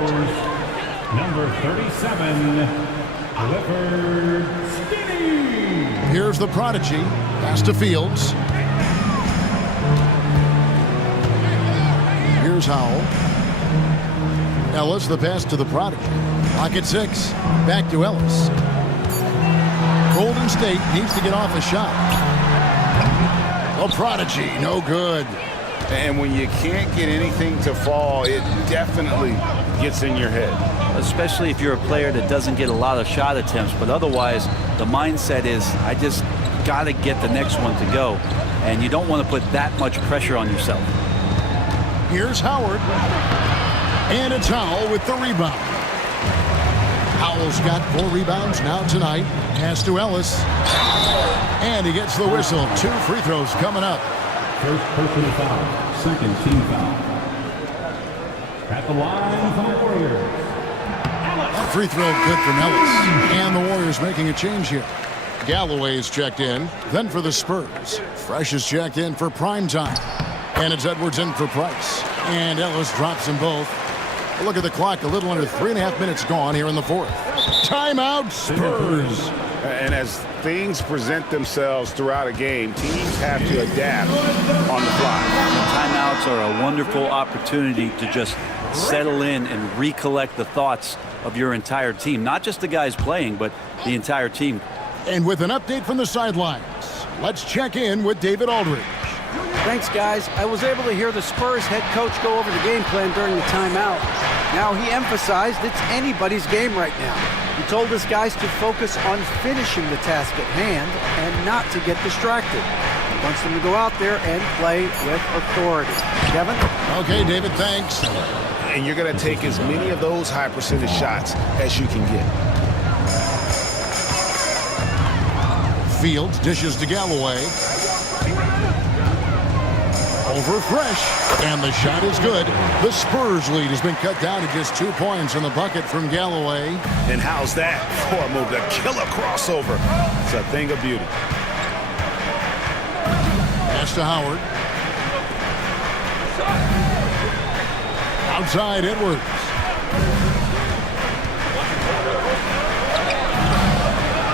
Number 37, Clifford Skinny. Here's the prodigy. Pass to Fields. Here's Howell. Ellis, the pass to the prodigy. Clock at 6. Back to Ellis. Golden State needs to get off a shot. A prodigy, no good. And when you can't get anything to fall, it definitely gets in your head. Especially if you're a player that doesn't get a lot of shot attempts, but otherwise the mindset is, I just got to get the next one to go. And you don't want to put that much pressure on yourself. Here's Howard. And it's Howell with the rebound. Howell's got 4 rebounds now tonight. Pass to Ellis. And he gets the whistle. 2 free throws coming up. First personal foul, second team foul. At the line for the Warriors. That free throw good from Ellis. And the Warriors making a change here. Galloway's checked in. Then for the Spurs. Fresh is checked in for Primetime. And it's Edwards in for Price. And Ellis drops them both. Look at the clock. A little under 3.5 minutes gone here in the fourth. Timeout, Spurs. And as things present themselves throughout a game, teams have to adapt on the fly. Timeouts are a wonderful opportunity to just settle in and recollect the thoughts of your entire team. Not just the guys playing, but the entire team. And with an update from the sidelines, let's check in with David Aldridge. Thanks, guys. I was able to hear the Spurs head coach go over the game plan during the timeout. Now, he emphasized it's anybody's game right now. He told his guys to focus on finishing the task at hand and not to get distracted. He wants them to go out there and play with authority. Kevin? Okay, David, thanks. And you're going to take as many of those high percentage shots as you can get. Fields dishes to Galloway. Over Fresh, and the shot is good. The Spurs lead has been cut down to just 2 points in the bucket from Galloway. And how's that for a move? The killer crossover. It's a thing of beauty. Pass to Howard. Outside Edwards.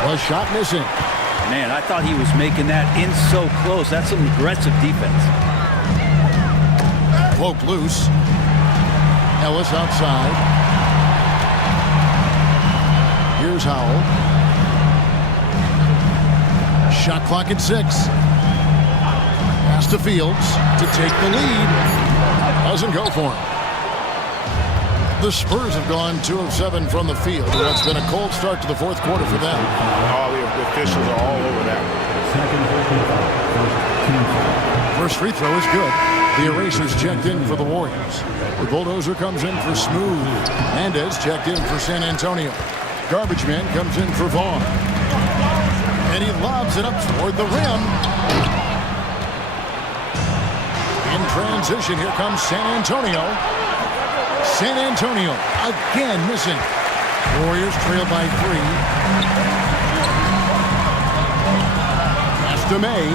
The shot missing. Man, I thought he was making that in so close. That's some aggressive defense. Poke loose. Ellis outside. Here's Howell. Shot clock at 6. Pass to Fields to take the lead. Doesn't go for him. The Spurs have gone 2 of 7 from the field. It's been a cold start to the fourth quarter for them. All the officials are all over that. Second personal foul, first team foul. First free throw is good. The Erasers checked in for the Warriors. The Bulldozer comes in for Smooth. Mendez checked in for San Antonio. Garbage Man comes in for Vaughn. And he lobs it up toward the rim. In transition, here comes San Antonio. San Antonio again missing. Warriors trail by 3. Pass to May.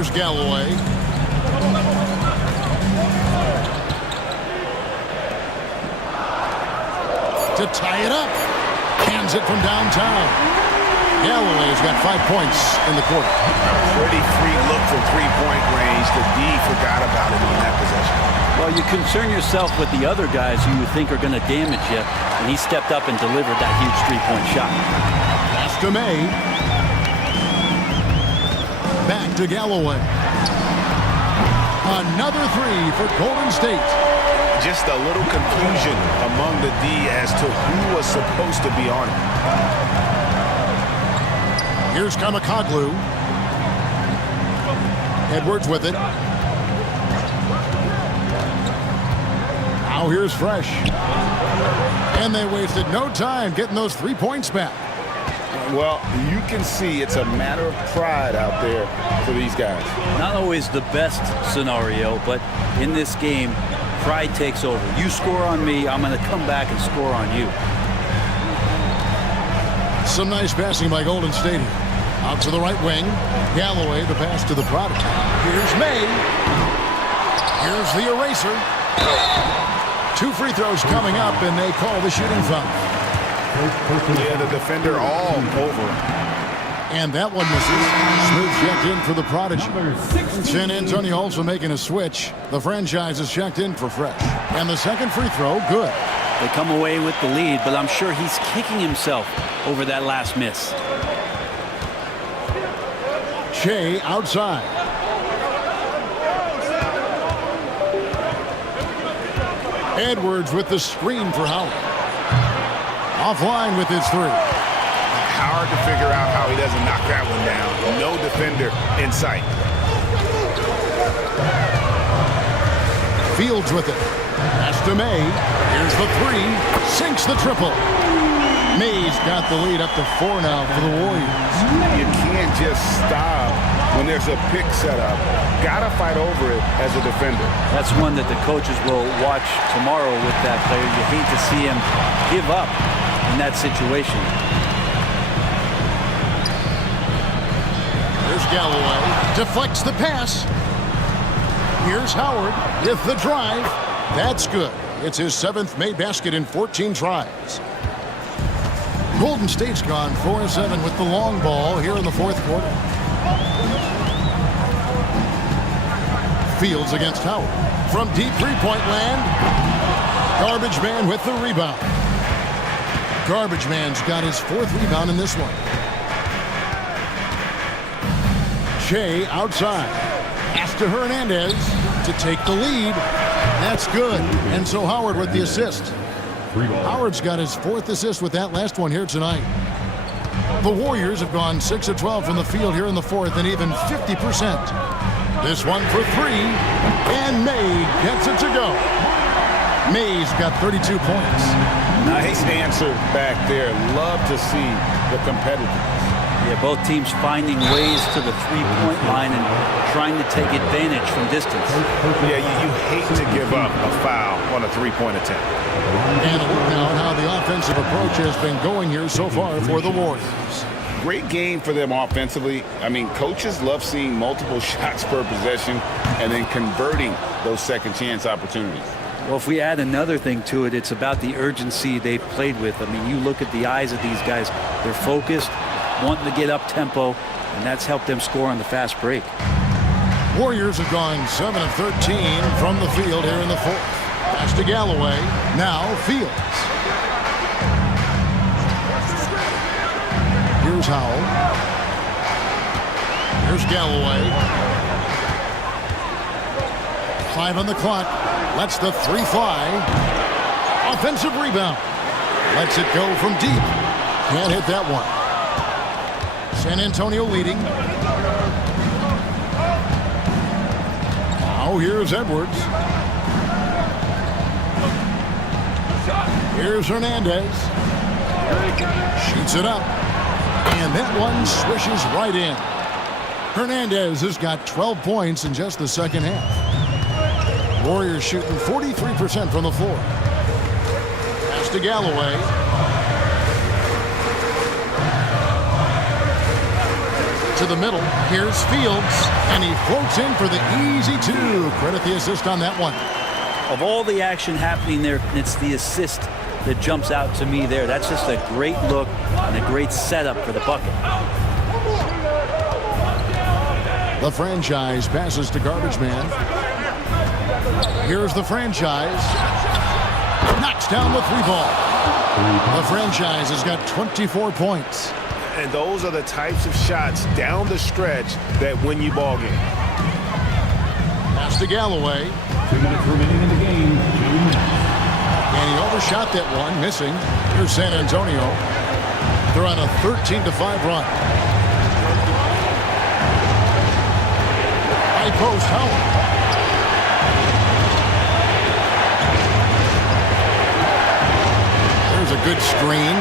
Here's Galloway. To tie it up. Hands it from downtown. Galloway's got 5 points in the quarter. Pretty free look from three-point range. The D forgot about it in that possession. Well, you concern yourself with the other guys who you think are going to damage you, and he stepped up and delivered that huge three-point shot. Pass to May. Back to Galloway. Another three for Golden State. Just a little confusion among the D as to who was supposed to be on it. Here's Kamakoglu. Edwards with it. Now here's Fresh. And they wasted no time getting those 3 points back. Well, you can see it's a matter of pride out there for these guys. Not always the best scenario, but in this game, pride takes over. You score on me, I'm going to come back and score on you. Some nice passing by Golden State. Out to the right wing. Galloway, the pass to the prodigy. Here's May. Here's the eraser. 2 free throws coming up, and they call the shooting foul. Yeah, the defender all over. And that one misses. Smooth checked in for the prodigy. San Antonio also making a switch. The franchise is checked in for Fresh. And the second free throw, good. They come away with the lead, but I'm sure he's kicking himself over that last miss. Shea outside. Edwards with the screen for Howard. Offline with his three. Hard to figure out how he doesn't knock that one down. No defender in sight. Fields with it. Pass to May. Here's the three. Sinks the triple. May's got the lead up to 4 now for the Warriors. You can't just stop when there's a pick set up. Gotta fight over it as a defender. That's one that the coaches will watch tomorrow with that player. You hate to see him give up in that situation. Here's Galloway. Deflects the pass. Here's Howard with the drive. That's good. It's his 7th made basket in 14 tries. Golden State's gone 4-7 with the long ball here in the 4th quarter. Fields against Howard. From deep three-point land. Garbage Man with the rebound. Garbage Man's got his 4th rebound in this one. Shea outside. Pass to Hernandez to take the lead. That's good. And so Howard with the assist. Howard's got his 4th assist with that last one here tonight. The Warriors have gone 6 of 12 from the field here in the 4th and even 50%. This one for 3, and May gets it to go. May's got 32 points. Nice answer back there. Love to see the competitiveness. Yeah, both teams finding ways to the three-point line and trying to take advantage from distance. Yeah, you hate to give up a foul on a three-point attempt. And a look now at how the offensive approach has been going here so far for the Warriors. Great game for them offensively. I mean, coaches love seeing multiple shots per possession and then converting those second chance opportunities. Well, if we add another thing to it, it's about the urgency they've played with. I mean, you look at the eyes of these guys. They're focused, wanting to get up tempo, and that's helped them score on the fast break. Warriors have gone 7 of 13 from the field here in the 4th. Pass to Galloway. Now Fields. Here's Howell. Here's Galloway. 5 on the clock. Lets the 3 fly. Offensive rebound. Lets it go from deep. Can't hit that one. San Antonio leading. Now here's Edwards. Here's Hernandez. Shoots it up. And that one swishes right in. Hernandez has got 12 points in just the second half. Warriors shooting 43% from the floor. Pass to Galloway. to the middle. Here's Fields, and he floats in for the easy two. Credit the assist on that one. Of all the action happening there, it's the assist that jumps out to me there. That's just a great look and a great setup for the bucket. The franchise passes to Garbage Man. Here's the franchise. Knocks down the three ball. The franchise has got 24 points. And those are the types of shots down the stretch that win you ball game. Pass to Galloway. 2 minutes remaining in the game. And he overshot that one, missing. Here's San Antonio. They're on a 13-5 run. High post, Howard. There's a good screen.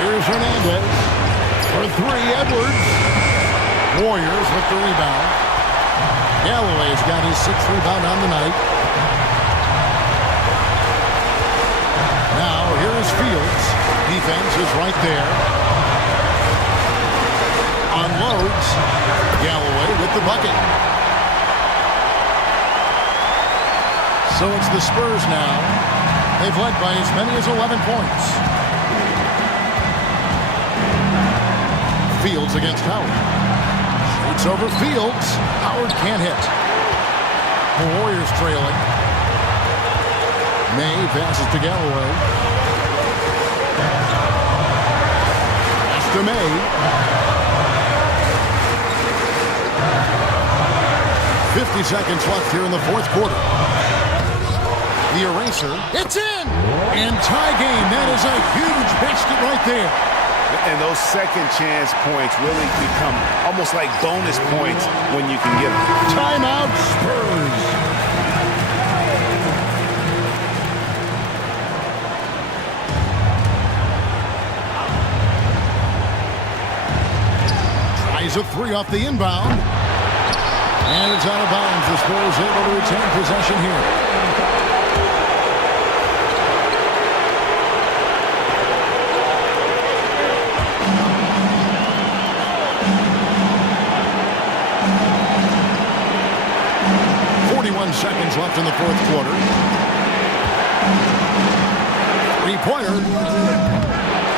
Here's Hernandez. For three, Edwards. Warriors with the rebound. Galloway's got his 6th rebound on the night. Now, here's Fields. Defense is right there. Unloads. Galloway with the bucket. So it's the Spurs now. They've led by as many as 11 points. Fields against Howard. Shoots over Fields. Howard can't hit. The Warriors trailing. May passes to Galloway. Pass to May. 50 seconds left here in the fourth quarter. The eraser. It's in! And tie game. That is a huge basket right there. And those second chance points really become almost like bonus points when you can get them. Timeout Spurs. Tries a three off the inbound. And it's out of bounds. The Spurs able to retain possession here. 41 seconds left in the fourth quarter. Three-pointer.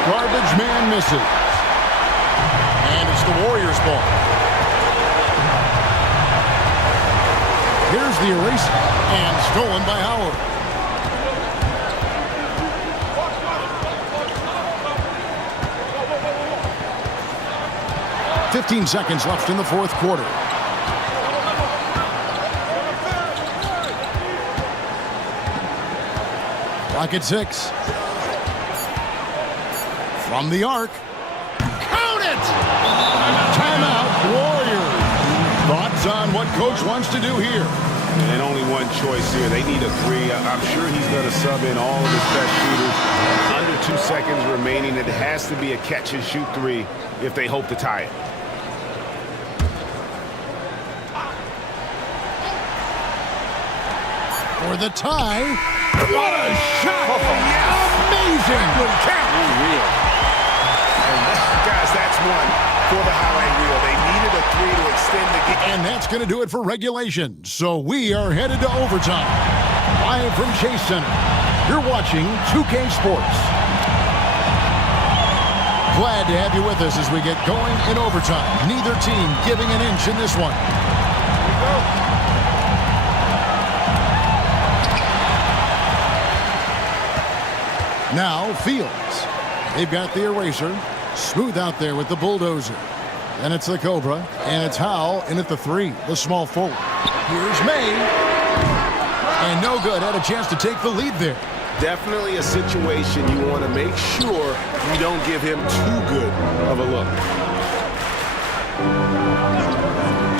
Garbage Man misses. And it's the Warriors' ball. Here's the eraser. And stolen by Howard. .15 seconds left in the fourth quarter. Clock at 6. From the arc. Count it! Timeout, Warriors. Thoughts on what coach wants to do here? And only one choice here. They need a three. I'm sure he's going to sub in all of his best shooters. Under 2 seconds remaining. It has to be a catch-and-shoot three if they hope to tie it. For the tie. What a shot! Amazing! Good count. Unreal. And guys, that's one for the highlight reel. They needed a three to extend the game. And that's going to do it for regulation. So we are headed to overtime. Live from Chase Center. You're watching 2K Sports. Glad to have you with us as we get going in overtime. Neither team giving an inch in this one. Here we go. Now Fields. They've got the eraser. Smooth out there with the bulldozer. Then it's the Cobra. And it's Howell in at the 3. The small forward. Here's May. And no good. Had a chance to take the lead there. Definitely a situation you want to make sure you don't give him too good of a look.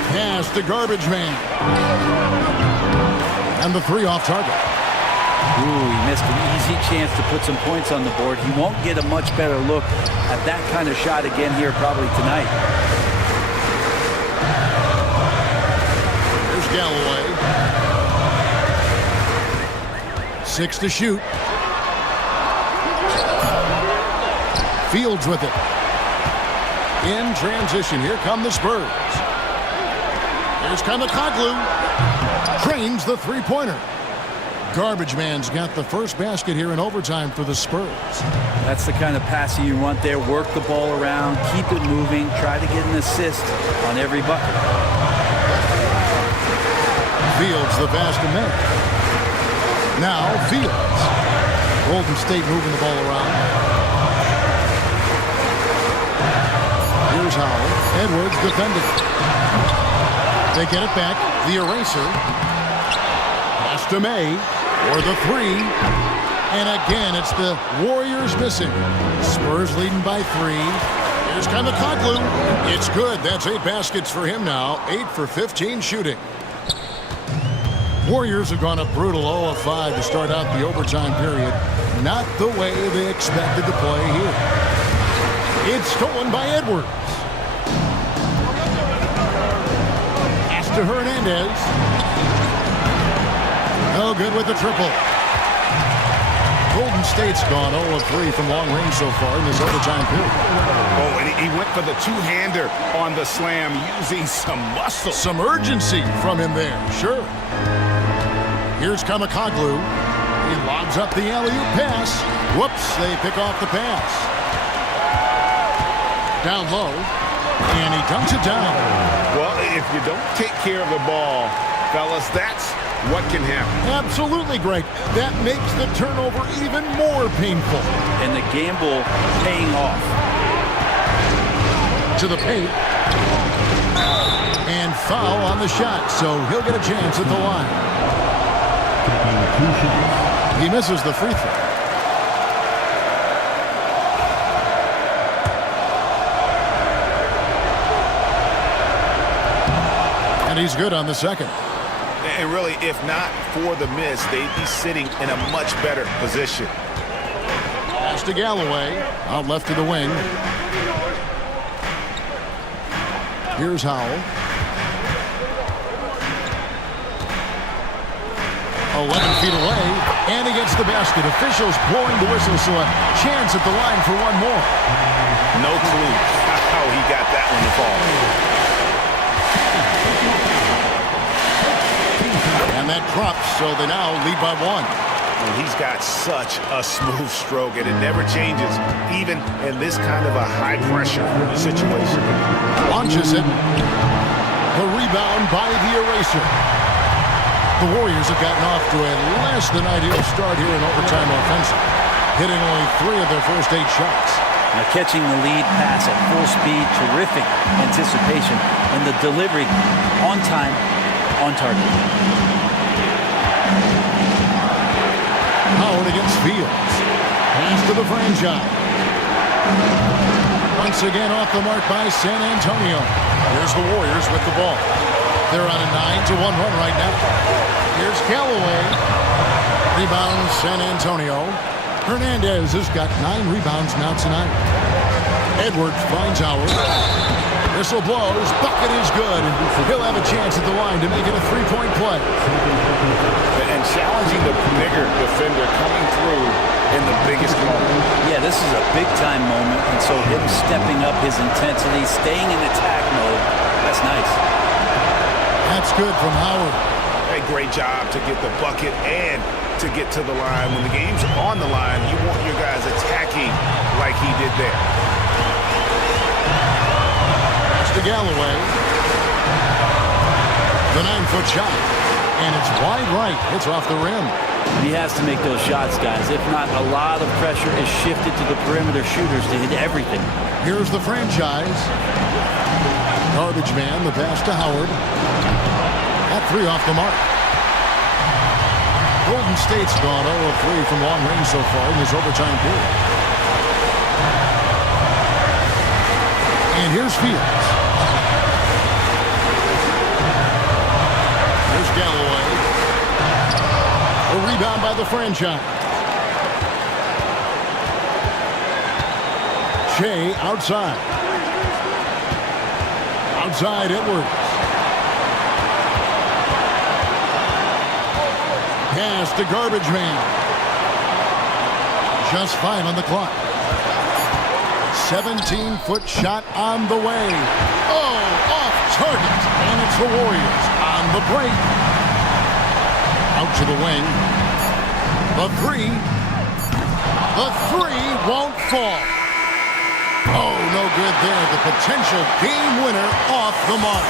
Pass to Garbage Man. And the 3 off target. Ooh, he missed an easy chance to put some points on the board. He won't get a much better look at that kind of shot again here probably tonight. Here's Galloway. 6 to shoot. Fields with it. In transition, here come the Spurs. Here's Kamakoglu. Trains the three-pointer. Garbage man's got the first basket here in overtime for the Spurs. That's the kind of passing you want there. Work the ball around, keep it moving, try to get an assist on every bucket. Fields the pass to May. Now Fields. Golden State moving the ball around. Here's Howell. Edwards defending. They get it back. The eraser. Pass to May. Or the three. And again, it's the Warriors missing. Spurs leading by 3. Here's Kamakoglu. It's good. That's 8 baskets for him now. 8 for 15 shooting. Warriors have gone a brutal 0 of 5 to start out the overtime period. Not the way they expected to play here. It's stolen by Edwards. Pass to Hernandez. No good with the triple. Golden State's gone 0 of 3 from long range so far in this overtime period. Oh, and he went for the two-hander on the slam using some muscle. Some urgency from him there, sure. Here's Kamakoglu. He lobs up the alley-oop pass. Whoops, they pick off the pass. Down low, and he dunks it down. Well, if you don't take care of the ball, fellas, that's what can happen. Absolutely, Greg. That makes the turnover even more painful. And the gamble paying off. To the paint. And foul on the shot, so he'll get a chance at the line. He misses the free throw. And he's good on the second. And really, if not for the miss, they'd be sitting in a much better position. Pass to Galloway. Out left to the wing. Here's Howell. 11 feet away, and he gets the basket. Officials blowing the whistle, so a chance at the line for one more. No clue how he got that one to fall. And that drops, so they now lead by 1. And he's got such a smooth stroke, and it never changes, even in this kind of a high-pressure situation. Launches it. The rebound by the eraser. The Warriors have gotten off to a less than ideal start here in overtime offensive, hitting only 3 of their first 8 shots. Now catching the lead pass at full speed, terrific anticipation, and the delivery on time, on target. Howard against Fields. Pass to the franchise. Once again off the mark by San Antonio. Here's the Warriors with the ball. They're on a 9-1 run right now. Here's Galloway. Rebound San Antonio. Hernandez has got 9 rebounds now tonight. Edwards finds Howard. Whistle blows. Bucket is good. And he'll have a chance at the line to make it a 3-point play. And challenging the bigger defender coming through in the biggest moment. Yeah, this is a big-time moment, and so him stepping up his intensity, staying in attack mode, that's nice. That's good from Howard. A great job to get the bucket and to get to the line. When the game's on the line, you want your guys attacking like he did there. Pass to Galloway. The 9-foot shot. And it's wide right. It's off the rim. He has to make those shots, guys. If not, a lot of pressure is shifted to the perimeter shooters to hit everything. Here's the franchise. Garbage man, the pass to Howard. That 3 off the mark. Golden State's gone 0 of 3 from long range so far in this overtime period. And here's Fields. Here's Galloway. A rebound by the franchise. Shea outside. Outside Edwards. Pass to Garbage Man. Just 5 on the clock. 17-foot shot on the way. Oh, off target. And it's the Warriors on the break. Out to the wing. The three. The three won't fall. Oh, no good there. The potential game winner off the mark.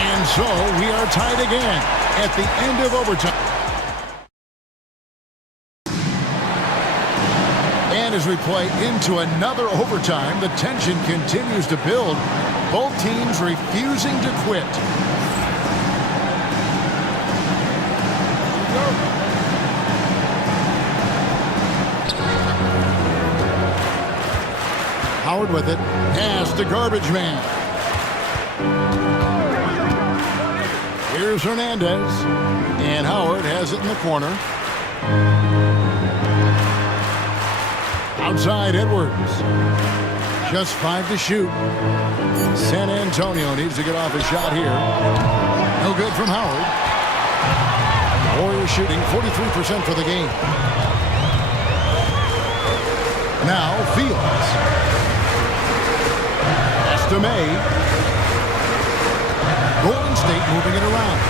And so we are tied again at the end of overtime. And as we play into another overtime, the tension continues to build. Both teams refusing to quit. Howard with it. Pass to Garbage Man. Here's Hernandez. And Howard has it in the corner. Outside Edwards. Just 5 to shoot. San Antonio needs to get off a shot here. No good from Howard. Warriors shooting 43% for the game. Now Fields. Pass to May. Golden State moving it around.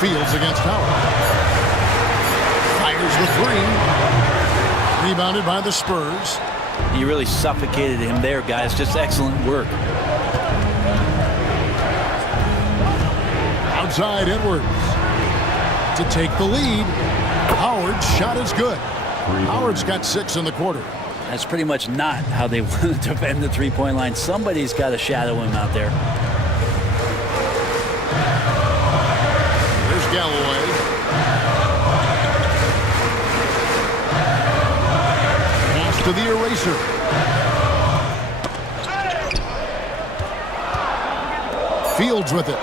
Fields against Howard. Fires the three. Rebounded by the Spurs. You really suffocated him there, guys. Just excellent work. Outside Edwards. To take the lead. Howard's shot is good. Howard's got 6 in the quarter. That's pretty much not how they want to defend the three-point line. Somebody's got to shadow him out there. There's Galloway. Pass to the eraser. Fields with it.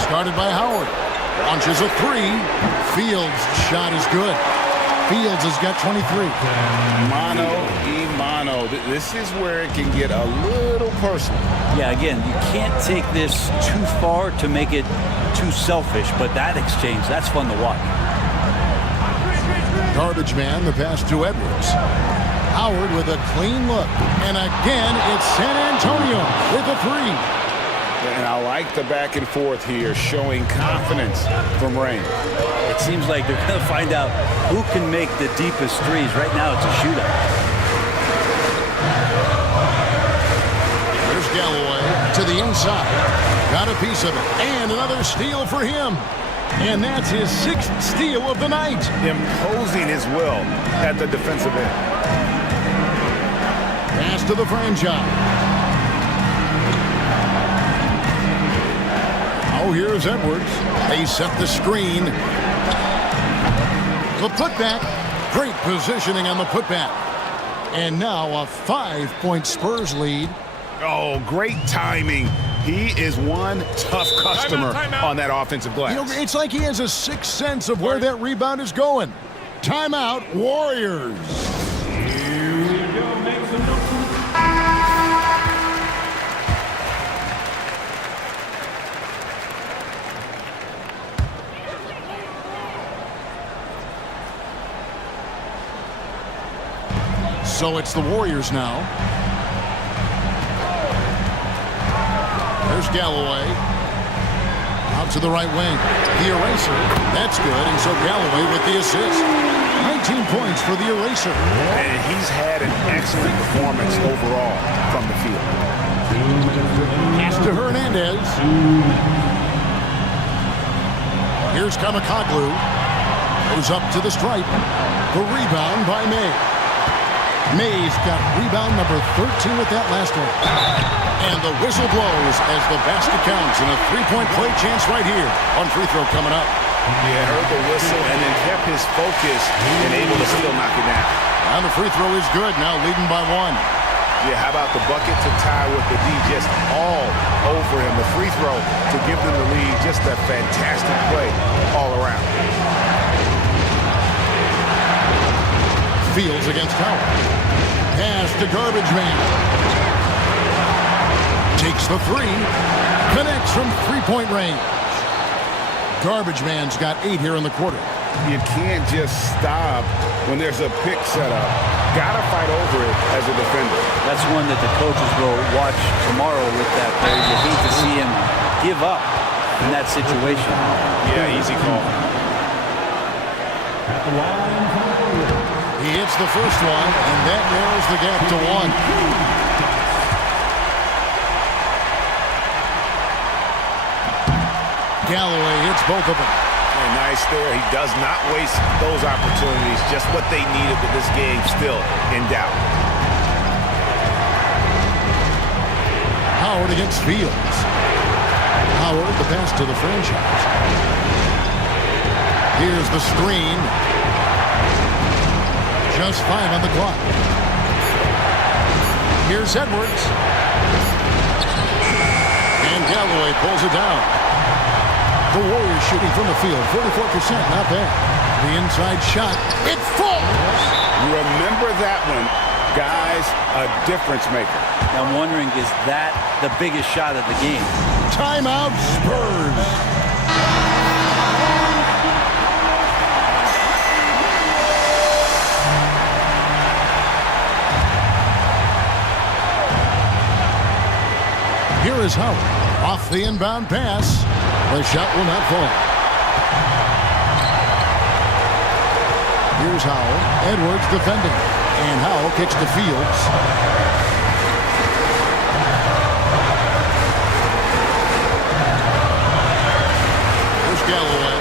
Started by Howard. Launches a three. Fields' shot is good. Fields has got 23. Mano y mano. This is where it can get a little personal. Yeah, again, you can't take this too far to make it too selfish, but that exchange, that's fun to watch. Garbage Man, the pass to Edwards. Howard with a clean look. And again, it's San Antonio with a three. And I like the back and forth here, showing confidence from Rain. It seems like they're going to find out who can make the deepest threes. Right now, it's a shootout. There's Galloway to the inside. Got a piece of it. And another steal for him. And that's his 6th steal of the night. Imposing his will at the defensive end. Pass to the franchise. Oh, here's Edwards. They set the screen. The putback. Great positioning on the putback. And now a 5-point Spurs lead. Oh, great timing. He is one tough customer on that offensive glass. You know, it's like he has a sixth sense of where that rebound is going. Timeout, Warriors. So it's the Warriors now. There's Galloway. Out to the right wing. The eraser. That's good. And so Galloway with the assist. 19 points for the eraser. And he's had an excellent performance overall from the field. Pass to Hernandez. Here's Kamakoglu. Goes up to the stripe. The rebound by May. May's got rebound number 13 with that last one. And the whistle blows as the basket counts, and a three-point play chance right here on free throw coming up. Yeah, heard the whistle and then kept his focus and able to still knock it down. And the free throw is good, now leading by 1. Yeah, how about the bucket to tie with the D just all over him. The free throw to give them the lead, just a fantastic play all around. Fields against Howard. Pass to Garbage Man. Takes the three. Connects from three-point range. Garbage Man's got 8 here in the quarter. You can't just stop when there's a pick set up. Got to fight over it as a defender. That's one that the coaches will watch tomorrow with that player. You hate to see him give up in that situation. Yeah, easy call. At the line for the Warriors. He hits the first one, and that narrows the gap to 1. Galloway hits both of them. And nice there. He does not waste those opportunities. Just what they needed with this game still in doubt. Howard against Fields. Howard, the pass to the franchise. Here's the screen. Just 5 on the clock. Here's Edwards. And Galloway pulls it down. The Warriors shooting from the field, 44%, not bad. The inside shot, it falls! Remember that one, guys, a difference maker. Now I'm wondering, is that the biggest shot of the game? Timeout, Spurs. Here is Howard, off the inbound pass. The shot will not fall. Here's Howell. Edwards defending. And Howell kicks to Fields. Here's Galloway.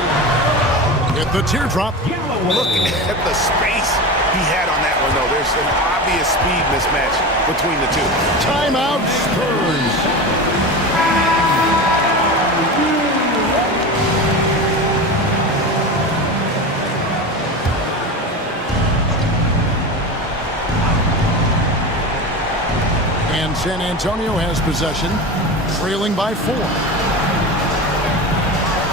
Hit the teardrop. Look at the space he had on that one, though. There's an obvious speed mismatch between the two. Timeout, Spurs. And San Antonio has possession, trailing by 4.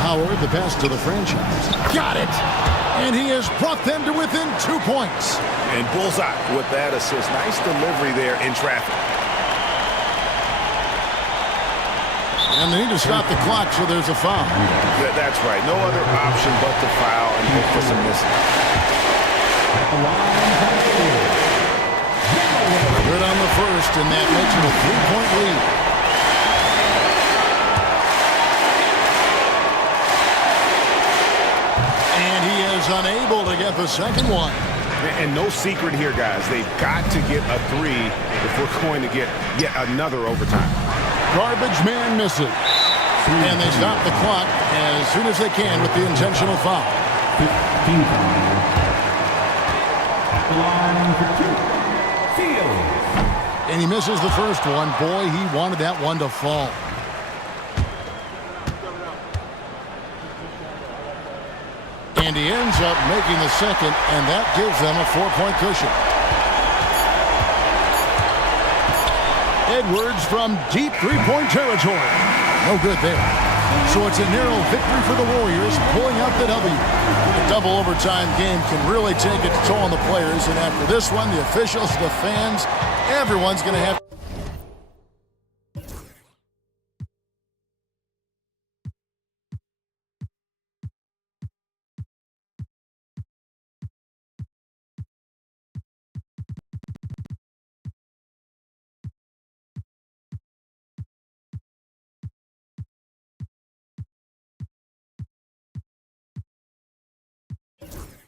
Howard, the pass to the franchise. Got it! And he has brought them to within 2 points. And bullseye with that assist. Nice delivery there in traffic. And they need to stop the clock, so there's a foul. That's right. No other option but to foul and hope for some missing. Good on the first, and that makes it a 3-point lead. And he is unable to get the second one. And no secret here, guys. They've got to get a 3 if we're going to get yet another overtime. Garbage man misses. And they stop the clock as soon as they can with the intentional foul. 15 foul. At the line for 2. Fields. And he misses the first one. Boy, he wanted that one to fall. And he ends up making the second, and that gives them a 4-point cushion. Edwards from deep 3-point territory. No good there. So it's a narrow victory for the Warriors, pulling out the W. A double overtime game can really take its toll on the players, and after this one, the officials, the fans, everyone's going to have